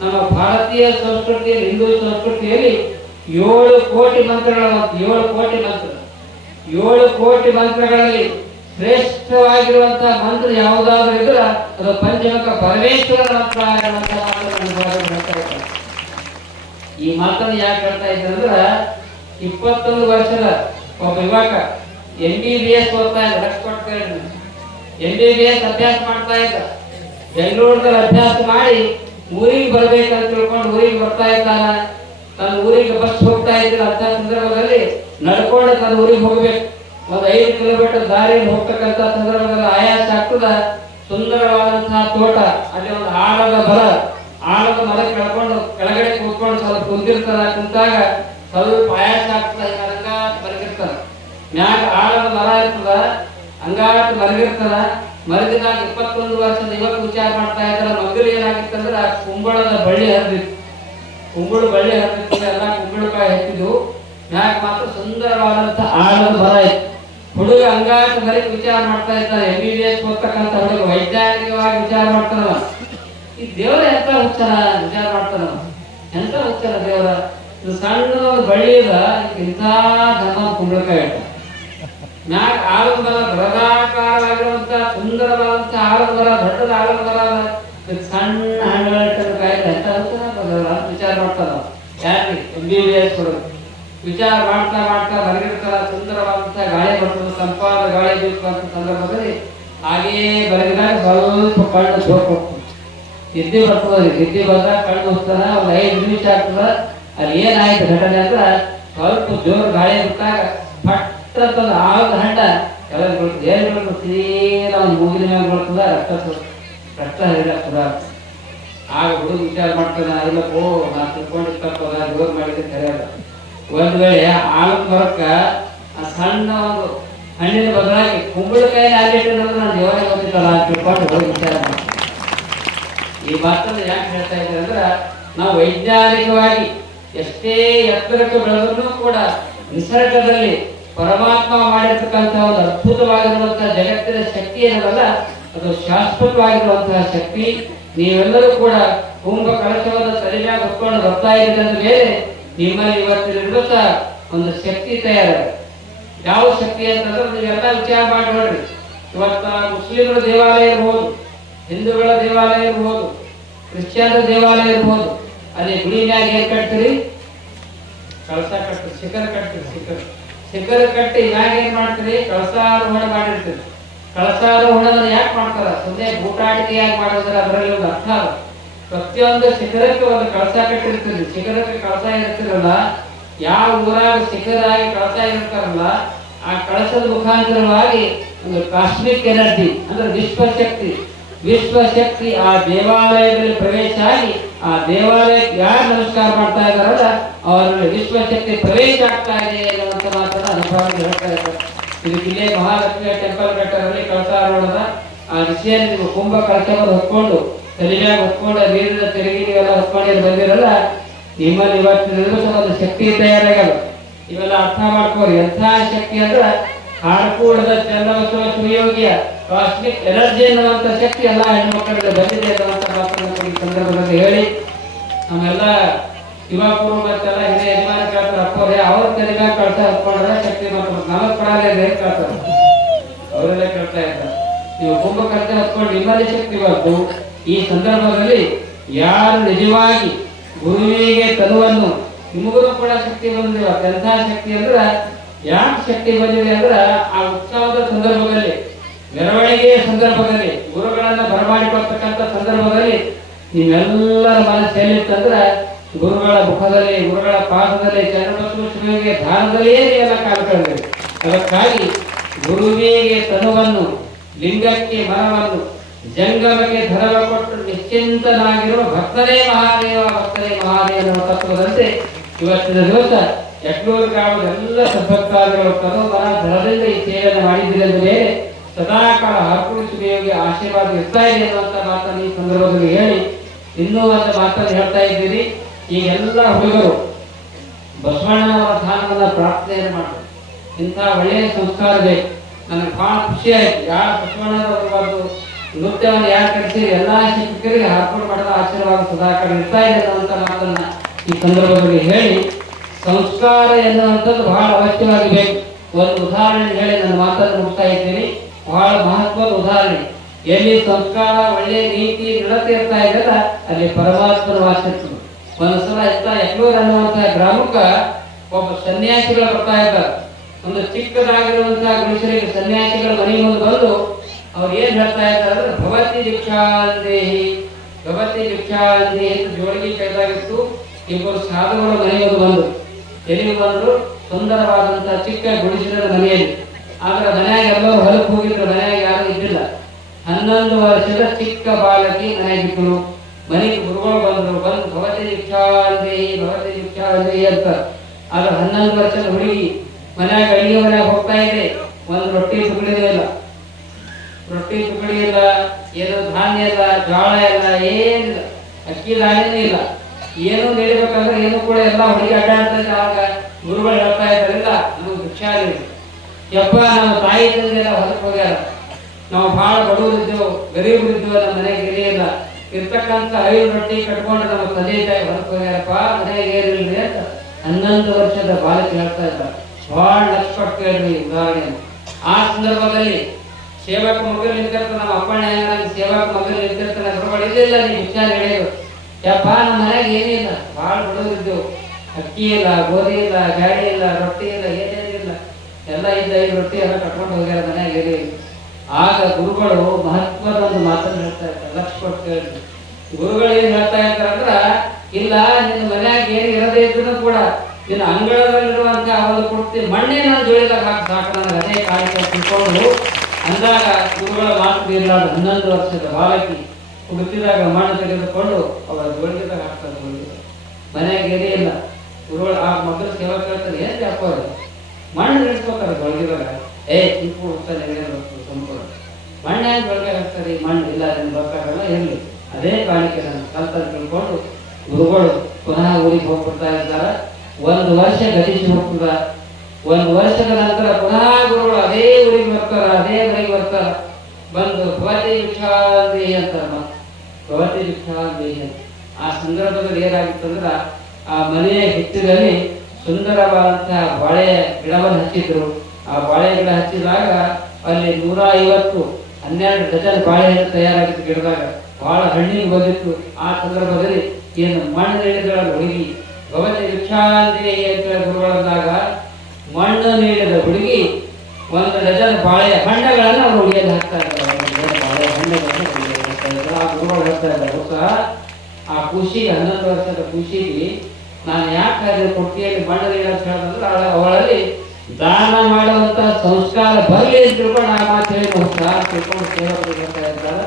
ನಮ್ಮ ಭಾರತೀಯ ಸಂಸ್ಕೃತಿಯಲ್ಲಿ ಹಿಂದೂ ಸಂಸ್ಕೃತಿಯಲ್ಲಿ ಏಳು ಕೋಟಿ ಮಂತ್ರಗಳ ಏಳು ಕೋಟಿ ಮಂತ್ರ. ಏಳು ಕೋಟಿ ಮಂತ್ರಗಳಲ್ಲಿ ಶ್ರೇಷ್ಠವಾಗಿರುವಂತಹ ಮಂತ್ರ ಯಾವುದಾದ್ರೂ ಇದ್ರೆ, ಅದು ಪಂಚಮುಖ ಪರಮೇಶ್ವರ ಮಂತ್ರ ಇದ್ದಾರೆ. ಈ ಮಾತನ್ನು ಯಾಕೆ ಹೇಳ್ತಾ ಇದ್ದೆ ಅಂದ್ರೆ, ಇಪ್ಪತ್ತೊಂದು ವರ್ಷದ ಒಬ್ಬ ಯುವಕ ಎಂ ಬಿ ಬಿ ಎಸ್ ಓದ್ತಾ ಇದ್ದ Lakshman M B B S ಅಭ್ಯಾಸ ಮಾಡ್ತಾ ಇದ್ದ? ಬೆಂಗಳೂರಲ್ಲಿ ಅಭ್ಯಾಸ ಮಾಡಿ ಊರಿಗೆ ಬರ್ಬೇಕಂತ ತಿಳ್ಕೊಂಡು ಊರಿಗೆ ಬರ್ತಾ ಇದ್ದಾನ. ತನ್ನ ಊರಿಗೆ ಬಸ್ ಹೋಗ್ತಾ ಇದ್ದಿಲ್ಲ. ಅಂತ ಸಂದರ್ಭದಲ್ಲಿ ನಡ್ಕೊಂಡು ತನ್ನ ಊರಿಗೆ ಹೋಗ್ಬೇಕು. ಒಂದು ಐದು ಕಿಲೋಮೀಟರ್ ದಾರಿಯಲ್ಲಿ ಹೋಗ್ತಕ್ಕಂತ ಸಂದರ್ಭದಲ್ಲಿ ಆಯಾಸ ಆಗ್ತದ? ಸುಂದರವಾದಂತಹ ತೋಟ. ಅಲ್ಲಿ ಒಂದು ಆಳದ ಬರ ಆಳದ ಮರ ಕಳ್ಕೊಂಡು ಕೆಳಗಡೆ ಕೂತ್ಕೊಂಡು ಸ್ವಲ್ಪ ಕುಂತಿರ್ತಾರ ಕುಂತಾಗ ಸ್ವಲ್ಪ ಆಯಾಸ ಆಗ್ತದೆ. ಬರ್ಗಿರ್ತಾರ ಮ್ಯಾಗ ಹಂಗಾಟ್ ಮಲಗಿರ್ತಾರ ಮಲಗಿದಾಗ ಇಪ್ಪತ್ತೊಂದು ವರ್ಷದ ಇವತ್ತು ವಿಚಾರ ಮಾಡ್ತಾ ಇದ್ದಾರ ಮಗಲು ಆ ಕುಂಬಳದ ಬಳ್ಳಿ ಹರಿದಿತ್ತು. ಕುಂಬಳ ಬಳ್ಳಿ ಹರಿದಿತ್ತು ಎಲ್ಲ ಕುಂಬಳಕಾಯಿ ಹೆಚ್ಚಿದ್ವು ಮ್ಯಾಗ ಮಾತ್ರ ಸುಂದರವಾದಂತ ಆಳದ ಬರ ಇತ್ತು. ಹುಡುಗ ಹಂಗಾಟ ಮರಿ ವಿಚಾರ ಮಾಡ್ತಾ ಇರ್ತಾರೆ ಎಂ ಬಿ ಬಿ ಎಸ್ ಓದ್ತಕ್ಕಂಥ ಹುಡುಗ ವೈಜ್ಞಾನಿಕವಾಗಿ ವಿಚಾರ ಮಾಡ್ತಾರ ಈ ದೇವರ ಎಂತ ಹುಚ್ಚರ ವಿಚಾರ ಮಾಡ್ತಾರ ಎಂತ ಹುಚ್ಚರ ದೇವರ? ಇದು ಸಣ್ಣ ಬಳ್ಳಿಯದ ಇಂಥ ಧರ್ಮ ಕುಂಬಳಕಾಯಿ ಇಟ್ಟ ಮ್ಯಾಗ ಆಲದ ಮರ ಬೃಹದಾಕಾರವಾಗಿರುವಂತ ಸುಂದರವಾದಂತ ಆಲದ ಮರ ದೊಡ್ಡದ ಆಲದ ಮರ ಸಣ್ಣ ಹಣ್ಣುಗಳ ಅಂತ ವಿಚಾರ ಮಾಡ್ತಾರ ಯಾಕೆ ಎಂ ಬಿ ವಿಚಾರ ಮಾಡ್ತಾ ಮಾಡ್ತಾ ಬರಗಿರ್ತಾರ ಸುಂದರವಾದಂತ ಗಾಳಿ ಬರ್ತದೆ ತಂಪಾದ ಗಾಳಿ ಬೀಸುವಂತ ಸಂದರ್ಭದಲ್ಲಿ ಹಾಗೆಯೇ ಬರಗಿದಾಗ ಸ್ವಲ್ಪ ಕಣ್ಣು ಸೋಕೋಗ್ತದೆ ನಿದ್ದೆ ಬರ್ತದೆ ನಿದ್ದೆ ಬಂದಾಗ ಕಣ್ಣು ಹೋಗ್ತಾನ ಒಂದು ಐದು ನಿಮಿಷ ಆಗ್ತದ. ಅಲ್ಲಿ ಏನಾಯ್ತು ಘಟನೆ ಅಂದ್ರೆ ಸ್ವಲ್ಪ ಜೋರು ಗಾಳಿ ಬಿಟ್ಟಾಗ ಪಟ್ಟ ಅಂತಂದು ಆಗ ಹಂಡ ಎಲ್ಲ ಏನು ಒಂದು ಮೂಗಿನ ಮೇಲೆ ಬೀಳ್ತದ, ರಕ್ತ ರಕ್ತ ಹರಿದಾಗ್ತದ ಆಗ ಹುಡುಗ ವಿಚಾರ ಮಾಡ್ತಾನೆ ಇಲ್ಲಪ್ಪೋ ನಾ ತಿಳ್ಕೊಂಡಿರ್ತಪ್ಪ ಜೋರ್ ಮಾಡಿದ್ರೆ ಕರೆಯಲ್ಲ ಒಂದ್ ವೇಳೆ ಆಳಕ್ಕೆ ಬರಕ್ಕ ಸಣ್ಣ ಒಂದು ಹಣ್ಣಿನ ಬದಲಾಗಿ ಕುಂಬಳಕಾಯಿ ಆಗಿಟ್ಟಿದ್ರೆ ನಾನು ದೇವರಿಗೆ ಗೊತ್ತಿತ್ತಲ್ಲ ಅಂತ ತಿಳ್ಕೊಂಡು ಹೋಗಿ ವಿಚಾರ ಮಾಡ್ತೀನಿ. ಈ ಮಾತನ್ನು ಯಾಕೆ ಹೇಳ್ತಾ ಇದ್ದಾರೆ ಅಂದ್ರೆ, ನಾವು ವೈಜ್ಞಾನಿಕವಾಗಿ ಎಷ್ಟೇ ಎತ್ತರಕ್ಕೆ ಬೆಳೆದ್ರೂ ಕೂಡ ನಿಸರ್ಗದಲ್ಲಿ ಪರಮಾತ್ಮ ಮಾಡಿರ್ತಕ್ಕಂತಹ ಒಂದು ಅದ್ಭುತವಾಗಿರುವಂತಹ ಜಗತ್ತಿನ ಶಕ್ತಿ ಏನಲ್ಲ ಅದು ಶಾಶ್ವತವಾಗಿರುವಂತಹ ಶಕ್ತಿ. ನೀವೆಲ್ಲರೂ ಕೂಡ ಕುಂಭ ಕಳಶವನ್ನು ಸರಿಯಾಗಿ ಹೊತ್ಕೊಂಡು ಬರ್ತಾ ಇದ್ದಂತ ಮೇಲೆ ನಿಮ್ಮಲ್ಲಿ ಇವತ್ತಿನ ಒಂದು ಶಕ್ತಿ ತಯಾರ ಯಾವ ಶಕ್ತಿ ಅಂತಂದ್ರೆ ನೀವೆಲ್ಲ ವಿಚಾರ ಮಾಡಿ ನೋಡ್ರಿ ಇವತ್ತ ಮುಸ್ಲಿಮರ ದೇವಾಲಯ ಇರ್ಬೋದು, ಹಿಂದೂಗಳ ದೇವಾಲಯ ಇರ್ಬೋದು, ಕ್ರಿಶ್ಚಿಯನ್ರ ದೇವಾಲಯ ಇರ್ಬೋದು, ಅಲ್ಲಿ ಗುಡಿನ್ಯಾಗ ಏನ್ ಕಟ್ತೀರಿ? ಕಳಸ ಕಟ್ತೀರಿ ಶಿಖರ ಕಟ್ತೀರಿ ಶಿಖರ. ಶಿಖರ ಕಟ್ಟಿ ಮ್ಯಾಗ ಏನ್ ಮಾಡ್ತೀರಿ? ಕಳಸಾರೋಹಣ ಮಾಡಿರ್ತೀರಿ. ಕಳಸಾರೋಹಣನ ಯಾಕೆ ಮಾಡ್ತಾರ? ಸುಮ್ಮನೆ ಊಟಾಟಿಕೆಯಾಗಿ ಮಾಡೋದ್ರ ಅದರಲ್ಲಿ ಒಂದು ಅರ್ಥ ಅಲ್ಲ ಪ್ರತಿಯೊಂದು ಶಿಖರಕ್ಕೆ ಒಂದು ಕಳಸ ಕಟ್ಟಿರ್ತೀರಿ. ಶಿಖರಕ್ಕೆ ಕಳಸ ಇರ್ತಿರಲ್ಲ, ಯಾವ ಊರಾಗ ಶಿಖರಾಗಿ ಕಳಸ ಇರ್ತಾರಲ್ಲ, ಆ ಕಳಸದ ಮುಖಾಂತರವಾಗಿ ಒಂದು ಕಾಸ್ಮಿಕ್ ಎನರ್ಜಿ ಅಂದ್ರೆ ವಿಶ್ವಶಕ್ತಿ. ವಿಶ್ವಶಕ್ತಿ ಆ ದೇವಾಲಯದಲ್ಲಿ ಪ್ರವೇಶ ಆಗಿ ಆ ದೇವಾಲಯಕ್ಕೆ ಯಾರು ನಮಸ್ಕಾರ ಮಾಡ್ತಾ ಇದ್ದಾರಲ್ಲ, ಅವರಲ್ಲಿ ವಿಶ್ವಶಕ್ತಿ ಪ್ರವೇಶ ಆಗ್ತಾ ಇದೆ ಅನ್ನುವಂಥ ಮಾತನ್ನ ಅನುಭವ ಹೇಳ್ತಾ ಇದ್ದಾರೆ. ಇದು ಇಲ್ಲೇ ಮಹಾಲಕ್ಷ್ಮಿಯ ಟೆಂಪಲ್ ಘಟ್ಟದಲ್ಲಿ ಕಳಸಾರೋಹಣದ ಆ ವಿಷಯ ನೀವು ಕುಂಭ ಕಳಶವನ್ನು ಹೊತ್ಕೊಂಡು ಸರಿಯಾಗಿ ಹೊತ್ಕೊಂಡು, ನೀರಿನ ತೆರಿಗೆ ಎಲ್ಲ ಹೊತ್ಕೊಂಡು ಬಂದಿರಲ್ಲ, ನಿಮ್ಮಲ್ಲಿ ಇವತ್ತಿನ ದಿವಸ ಒಂದು ಶಕ್ತಿ ತಯಾರಾಗಲ್ಲ ಇವೆಲ್ಲ ಅರ್ಥ ಮಾಡ್ಕೋರಿ. ಎಂಥ ಶಕ್ತಿ ಅಂದ್ರ ಹಾಡ್ಕೂಡದ ಚಂದಬಸವ ಸುಯೋಗಿಯ ಕಾಸ್ಮಿಕ್ ಎನರ್ಜಿ ಅನ್ನುವಂಥ ಶಕ್ತಿ ಎಲ್ಲ ಹೆಣ್ಮಕ್ಕಳಿಗೆ ಬಂದಿದೆ ಅನ್ನುವಂಥ ಮಾತನ್ನು ಈ ಸಂದರ್ಭದಲ್ಲಿ ಹೇಳಿ. ನಮ್ಮೆಲ್ಲ ಯುವಕರು ಮತ್ತೆಲ್ಲ ಹಿರಿಯ ಯಜಮಾನ ಕೇಳ್ತಾರೆ ಅಪ್ಪರೇ ಅವ್ರ ತೆರಿಗೆ ಕಳ್ಸ ಹತ್ಕೊಂಡ್ರೆ ಶಕ್ತಿ ಮತ್ತು ನಮಗ್ ಕೊಡಲ್ಲ ಏನ್ ಕೇಳ್ತಾರೆ ಅವರೆಲ್ಲ ಕೇಳ್ತಾ ಇದ್ದಾರೆ. ನೀವು ಕುಂಭ ಕರ್ತ ಹತ್ಕೊಂಡು ನಿಮ್ಮಲ್ಲಿ ಶಕ್ತಿ ಬಂತು ಈ ಸಂದರ್ಭದಲ್ಲಿ ಯಾರು ನಿಜವಾಗಿ ಗುರುವಿಗೆ ತನುವನ್ನು, ನಿಮಗೂ ಕೂಡ ಶಕ್ತಿ ಬಂದಿದೆ ಎಂಥ ಶಕ್ತಿ ಅಂದ್ರ ಯಾಕೆ ಶಕ್ತಿ ಬಂದಿದೆ ಅಂದ್ರೆ ಆ ಉತ್ಸವದ ಸಂದರ್ಭದಲ್ಲಿ, ಮೆರವಣಿಗೆಯ ಸಂದರ್ಭದಲ್ಲಿ, ಗುರುಗಳನ್ನ ಬರಮಾಡಿಕೊಳ್ತಕ್ಕಂಥ ಸಂದರ್ಭದಲ್ಲಿ ನಿಮ್ಮೆಲ್ಲರ ಮನಸ್ಸು ಎಲ್ಲಿತ್ತಂದ್ರ ಗುರುಗಳ ಮುಖದಲ್ಲಿ, ಗುರುಗಳ ಪಾದದಲ್ಲಿ ಚನ್ನಬಸವ ಶಿವನಿಗೆ ಧಾನದಲ್ಲಿ ನೀವೆಲ್ಲ ಕಾಲು ಕಳೆದಿರಿ ಅದಕ್ಕಾಗಿ ಗುರುವಿಗೆ ತನುವನ್ನು, ಲಿಂಗಕ್ಕೆ ಮನವನ್ನು, ಜಂಗಮಕ್ಕೆ ಧರವ ಕೊಟ್ಟು ನಿಶ್ಚಿಂತನಾಗಿರುವ ಭಕ್ತನೇ ಮಹಾದೇವ ಭಕ್ತನೇ ಮಹಾದೇವ ತತ್ವದಂತೆ ಇವತ್ತಿನ ದಿವಸ ಯಜ್ಞೂರು ಗ್ರಾಮದ ಎಲ್ಲ ಸದ್ಭಕ್ತಾದಿಗಳು ತನು ಮನ ಧರದಿಂದ ಈ ಸೇವೆಯನ್ನು ಮೇಲೆ ಸದಾಕಾಲ ಹರಕುಳು ಸುಖಯೋಗಿ ಆಶೀರ್ವಾದ ಇರ್ತಾ ಇದೆ ಅನ್ನುವಂಥ ಮಾತನ್ನು ಈ ಸಂದರ್ಭದಲ್ಲಿ ಹೇಳಿ ಇನ್ನೂ ಒಂದು ಮಾತನ್ನು ಹೇಳ್ತಾ ಇದ್ದೀರಿ. ಈ ಎಲ್ಲ ಹುಡುಗರು ಬಸವಣ್ಣನವರ ಧಾನವನ್ನ ಪ್ರಾರ್ಥನೆಯನ್ನು ಮಾಡಬೇಕು. ಇಂಥ ಒಳ್ಳೆಯ ಸಂಸ್ಕಾರ ಇದೆ ನನಗೆ ಬಹಳ ಖುಷಿ ಆಯ್ತು ಯಾರು ಬಸವಣ್ಣನವರು ನೃತ್ಯವನ್ನು ಯಾರು ಕಲಿಸಿರಿ ಎಲ್ಲ ಶಿಕ್ಷಕರಿಗೆ ಹಾರ್ಕೊಂಡು ಮಾಡಿದ ಆಶೀರ್ವಾದ ಸದಾಕಾಲ ಇರ್ತಾ ಇದೆ ಅನ್ನುವಂಥ ಮಾತನ್ನ ಈ ಸಂದರ್ಭದಲ್ಲಿ ಹೇಳಿ ಸಂಸ್ಕಾರ ಎನ್ನುವಂಥದ್ದು ಬಹಳ ಅವಶ್ಯವಾಗಿ ಬೇಕು ಒಂದು ಉದಾಹರಣೆ ಹೇಳಿ ನನ್ನ ಮಾತನ್ನು ಮುಗ್ತಾ ಇದ್ದೀನಿ. ಬಹಳ ಮಹತ್ವದ ಉದಾಹರಣೆ. ಎಲ್ಲಿ ಸಂಸ್ಕಾರ ಒಳ್ಳೆ ನೀತಿ ನಡತೆ ಇರ್ತಾ ಇದೆಯಲ್ಲ ಅಲ್ಲಿ ಪರಮಾತ್ಮನ ವಾಸಿಸ್ತು ಒಂದ್ಸಲ ಇತ್ತ ಎಕ್ಲೂರ್ ಅನ್ನುವಂತಹ ಗ್ರಾಮಕ್ಕ ಒಬ್ಬ ಸನ್ಯಾಸಿಗಳು ಬರ್ತಾ ಇದ್ದಾರೆ. ಒಂದು ಚಿಕ್ಕದಾಗಿರುವಂತಹ ಸನ್ಯಾಸಿಗಳ ಮನೆ ಮುಂದೆ ಬಂದು ಅವ್ರು ಏನ್ ಹೇಳ್ತಾ ಇದ್ದಾರೆ ಭವತಿ ದೀಕ್ಷಾಂದೇಹಿ ಭವತಿ ದೀಕ್ಷಾಂದೇಹಿ ಅಂತ ಜೋಡಿಗೆ ಕೈದಾಗಿತ್ತು ಇಬ್ಬರು ಸಾಧುಗಳು ಮನೆ ಬಂದು ಎಲ್ಲಿಗೆ ಬಂದ್ರು? ಸುಂದರವಾದಂತಹ ಚಿಕ್ಕ ಗುಡಿಸಿದ ಮನೆಯಲ್ಲಿ. ಆದ್ರೆ ಮನೆಯಾಗ ಎಲ್ಲರೂ ಹೊಲಕ್ಕೆ ಹೋಗಿದ್ರು. ಮನೆಯಾಗ ಯಾರು ಇದ್ದಿಲ್ಲ. ಹನ್ನೊಂದು ವರ್ಷದ ಚಿಕ್ಕ ಬಾಲಕಿ ಮನೆಯಾಗಿದ್ದಳು ಮನೆಗೆ ಗುರುಗಳು ಬಂದ್ರು. ಬಂದು ಭವತಿ ದೀಕ್ಷಾಂದೇಹಿ ಭವತಿ ದೀಕ್ಷಾಂದೇಹಿ ಅಂತ. ಆದ್ರೆ ಹನ್ನೊಂದು ವರ್ಷದ ಹುಡುಗಿ ಮನೆಯಾಗ ಅಡಿಗೆ ಮನೆಯಾಗ ಹೋಗ್ತಾ ಇದೆ. ಒಂದು ರೊಟ್ಟಿ ತುಕಡಿನೂ ಇಲ್ಲ. ರೊಟ್ಟಿ ತುಕಡಿ ಇಲ್ಲ. ಏನು ಧಾನ್ಯ ಇಲ್ಲ, ಜೋಳ ಇಲ್ಲ, ಏನಿಲ್ಲ. ಅಕ್ಕಿ ಧಾನ್ಯನೂ ಇಲ್ಲ. ಏನು ನೀಡಬೇಕಂದ್ರೆ ಏನು ಕೂಡ ಎಲ್ಲ ಹುಡುಗಿ ಅಡ್ಡಾಡ್ತಾ ಅವಾಗ ಗುರುಗಳು ಹೇಳ್ತಾ ಇದ್ದಾರಿಲ್ಲ, ನಮಗೆ ಭಿಕ್ಷಾಲಿ ಯಪ್ಪ, ನಮ್ಮ ತಾಯಿ ತಂದೆಲ್ಲ ಹೊರಕ್ಕೆ ಹೋಗ್ಯಾರ. ನಾವು ಬಹಳ ಬಡವರಿದ್ದೆವು, ಗರೀಬರಿದ್ದೆವು, ನಮ್ಮ ಮನೆಗೆ ಇರಲಿಲ್ಲ ಇರ್ತಕ್ಕಂಥ ಐದು ರೊಟ್ಟಿ ಕಟ್ಕೊಂಡು ನಮ್ಮ ತಂದೆ ತಾಯಿ ಹೊರಗೆ ಹೋಗ್ಯಾರಪ್ಪ, ಮನೆಗೆ ಏನಿಲ್ರಿ ಅಂತ ಹನ್ನೊಂದು ವರ್ಷದ ಬಾಲಕ ಹೇಳ್ತಾ ಇದ್ದ. ಬಹಳ ಲಕ್ಷ ಹೇಳ್ರಿ ಉದಾಹರಣೆ ಆ ಸಂದರ್ಭದಲ್ಲಿ ಸೇವಕ ಮೊಬೈಲ್ ನಿಂತಿರ್ತಾನೆ, ನಮ್ಮ ಅಪ್ಪಣ್ಣ ಸೇವಕ ಮಗಲು ನಿಂತಿರ್ತಾನೆ ಹೊರಗಡೆ ಇಲ್ಲ ಇಲ್ಲ ನೀವು ವಿಚಾರ ಹೇಳಿದ್ರು ಯಪ್ಪ, ನಮ್ಮ ಮನೆಯಾಗ ಏನಿಲ್ಲ ಭಾಳ ಬಡವರಿದ್ದೆವು. ಅಕ್ಕಿ ಇಲ್ಲ, ಗೋಧಿ ಇಲ್ಲ ಗಾಡಿ ಇಲ್ಲ, ರೊಟ್ಟಿ ಇಲ್ಲ ಏನೇನಿಲ್ಲ ಎಲ್ಲ ಇದ್ದ ಐದು ರೊಟ್ಟಿ ಎಲ್ಲ ಕಟ್ಕೊಂಡು ಹೋಗ್ಯಾರ ಮನೆಯಾಗ ಏನೇ. ಆಗ ಗುರುಗಳು ಮಹತ್ವದ ಒಂದು ಮಾತನ್ನು ಹೇಳ್ತಾ ಇರ್ತಾರೆ. ಲಕ್ಷ ಕೊಟ್ಟು ಕೇಳಿ. ಗುರುಗಳು ಏನು ಹೇಳ್ತಾ ಇರ್ತಾರಂದ್ರ ಇಲ್ಲ, ನಿನ್ನ ಮನೆಯಾಗ ಏನು ಇರದೇ ಇದ್ರೂ ಕೂಡ ನಿನ್ನ ಅಂಗಳದಲ್ಲಿರುವಂತ ಒಂದು ಕೊಡ್ತೀನಿ ಮಣ್ಣೆ ನಾನು ಜೋಳಿದಾಗ ಹಾಕಿ ಸಾಕು. ನನಗೆ ಅದೇ ಕಾಣಿಕೆ ತಿಳ್ಕೊಂಡು ಅಂದಾಗ ಗುರುಗಳ ಮಾತು ಬೀರಲಾದ ಹನ್ನೊಂದು ವರ್ಷದ ಬಾಲಕಿ ಹುಡುಕಿದಾಗ ಮಣ್ಣು ತೆಗೆದುಕೊಂಡು ಅವರ ಜೋಳಿಗೆದಾಗ ಹಾಕ್ತಾರೆ ಜೋಳಿಗೆ ಮನ್ಯಾಗ ಏನೇ ಇಲ್ಲ. ಗುರುಗಳು ಆ ಮಕ್ಕಳ ಸೇವಾ ಕೇಳ್ತಾರೆ. ಏನು ಅದು? ಮಣ್ಣು ನಿಲ್ಸ್ಕೊತಾರೆ ಜೋಳಿಗೆದಾಗ ಏ ಇಪ್ಪು ಹೋಗ್ತಾರೆ ಏನೇನು ಸಂಪೂರ್ಣ ಮಣ್ಣು ಏನು ಬೆಳಗ್ಗೆ ಹಾಕ್ತಾರೆ? ಮಣ್ಣು ಇಲ್ಲ, ಅದನ್ನು ಬರ್ತಾರಲ್ಲ, ಇರಲಿ. ಅದೇ ಕಾಣಿಕೆ ನಾನು ಕಲ್ತ ತಿಳ್ಕೊಂಡು ಗುರುಗಳು ಪುನಃ ಊರಿಗೆ ಹೋಗ್ಬಿಡ್ತಾ ಇದ್ದಾರೆ. ಒಂದು ವರ್ಷ ಗತಿಸಿ ಹೋಗ್ತದ ಒಂದು ವರ್ಷದ ನಂತರ ಪುನಃ ಗುರುಗಳು ಅದೇ ಊರಿಗೆ ಬರ್ತಾರ, ಅದೇ ಮನೆಗೆ ಬರ್ತಾರ. ಬಂದು ವಿಚಾರ ಅಂತಾರ ಭವತಿ ವಿಕ್ಷಾಂತಿ ದೇಹ ಆ ಸಂದರ್ಭದಲ್ಲಿ ಏನಾಗಿತ್ತಂದ್ರೆ ಆ ಮನೆಯ ಹಿತ್ತಲಲ್ಲಿ ಸುಂದರವಾದಂತಹ ಬಾಳೆ ಗಿಡವನ್ನು ಹಚ್ಚಿದ್ರು. ಆ ಬಾಳೆ ಗಿಡ ಹಚ್ಚಿದಾಗ ಅಲ್ಲಿ ನೂರ ಐವತ್ತು ಹನ್ನೆರಡು ಡಜನ್ ಬಾಳೆಹಣ್ಣು ತಯಾರಾಗಿತ್ತು ಗಿಡದಾಗ. ಬಹಳ ಹಣ್ಣಿಗೆ ಬಂದಿತ್ತು. ಆ ಸಂದರ್ಭದಲ್ಲಿ ಏನು ಮಣ್ಣು ನೀಡಿದ ಹುಡುಗಿ ಭವತಿ ವಿಕ್ಷಾಂತಿ ಅಂತ ಗುರುಗಳಂದಾಗ ಮಣ್ಣು ನೀಡಿದ ಹುಡುಗಿ ಒಂದು ಡಜನ್ ಬಾಳೆ ಹಣ್ಣುಗಳನ್ನು ಅವರು ಹುಡುಗಿಯಲ್ಲಿ ಹಾಕ್ತಾ ಇದ್ದಾರೆ ಬಾಳೆ ಹಣ್ಣುಗಳನ್ನು ಹುಡುಗಿಯಲ್ಲಿ ಹಾಕ್ತಾ ಇದ್ದಾರೆ ಆ ಗುರುಗಳು ಹೇಳ್ತಾ ಇದ್ದಾರೆ ಸಹ ಆ ಖುಷಿ, ಹನ್ನೊಂದು ವರ್ಷದ ಖುಷಿಗೆ ನಾನು ಯಾಕೆ ಅದ್ರ ಕೊಟ್ಟಿಯಲ್ಲಿ ಮಾಡಲಿ ಅಂತ ಹೇಳಿದ್ರೆ ಅವಳ- ಅವಳಲ್ಲಿ ದಾನ ಮಾಡುವಂತ ಸಂಸ್ಕಾರ ಬರಲಿ ಅಂತ ತಿಳ್ಕೊಂಡು ಆ ಮಾತು ಹೇಳಿ ಸಹ ತಿಳ್ಕೊಂಡು ಸೇವಕರು ಹೇಳ್ತಾ ಇದ್ದಾರೆ.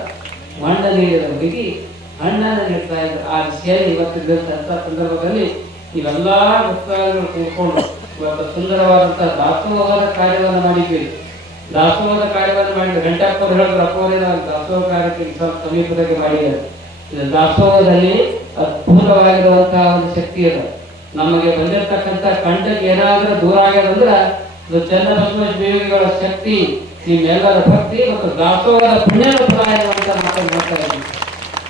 ಮಣ್ಣು ಹುಡುಗಿ ಹಣ್ಣನ್ನು ನೀಡ್ತಾ ಇದ್ರು. ಆ ಸೇರಿ ಇವತ್ತು ಬೀಳ್ತಂತ ಸಂದರ್ಭದಲ್ಲಿ ಇವೆಲ್ಲ ಭಕ್ತಾದಿಗಳು ಕೂತ್ಕೊಂಡು ಇವತ್ತು ಸುಂದರವಾದಂತಹ ದಾಸೋಹದ ಕಾರ್ಯವನ್ನು ಮಾಡಿದ್ದೀವಿ ದಾಸೋಹದ ಕಾರ್ಯವನ್ನು ಮಾಡಿದ ಗಂಟಪ್ಪರು ಹೇಳಿದ್ರು ದಾಸೋಹ ಕಾರ್ಯಕ್ಕೆ ಸಮೀಪದಲ್ಲಿ ಮಾಡಿದ್ದಾರೆ. ದಾಸೋಹದಲ್ಲಿ ಅದ್ಭುತವಾಗಿರುವಂತಹ ಒಂದು ಶಕ್ತಿ ಅದ. ನಮಗೆ ಬಂದಿರತಕ್ಕಂಥ ಕಂಠಕ್ಕೆ ಏನಾದರೂ ದೂರ ಆಗ್ಯದಂದ್ರೆ ಇದು ಚನ್ನಬಸವ ಶಕ್ತಿ, ನಿಮ್ಮೆಲ್ಲರ ಭಕ್ತಿ ಮತ್ತು ದಾಸೋಹದ ಪುಣ್ಯ ಫಲ ಮಾತನ್ನು ಹೇಳ್ತಾ ಇದ್ದೀನಿ.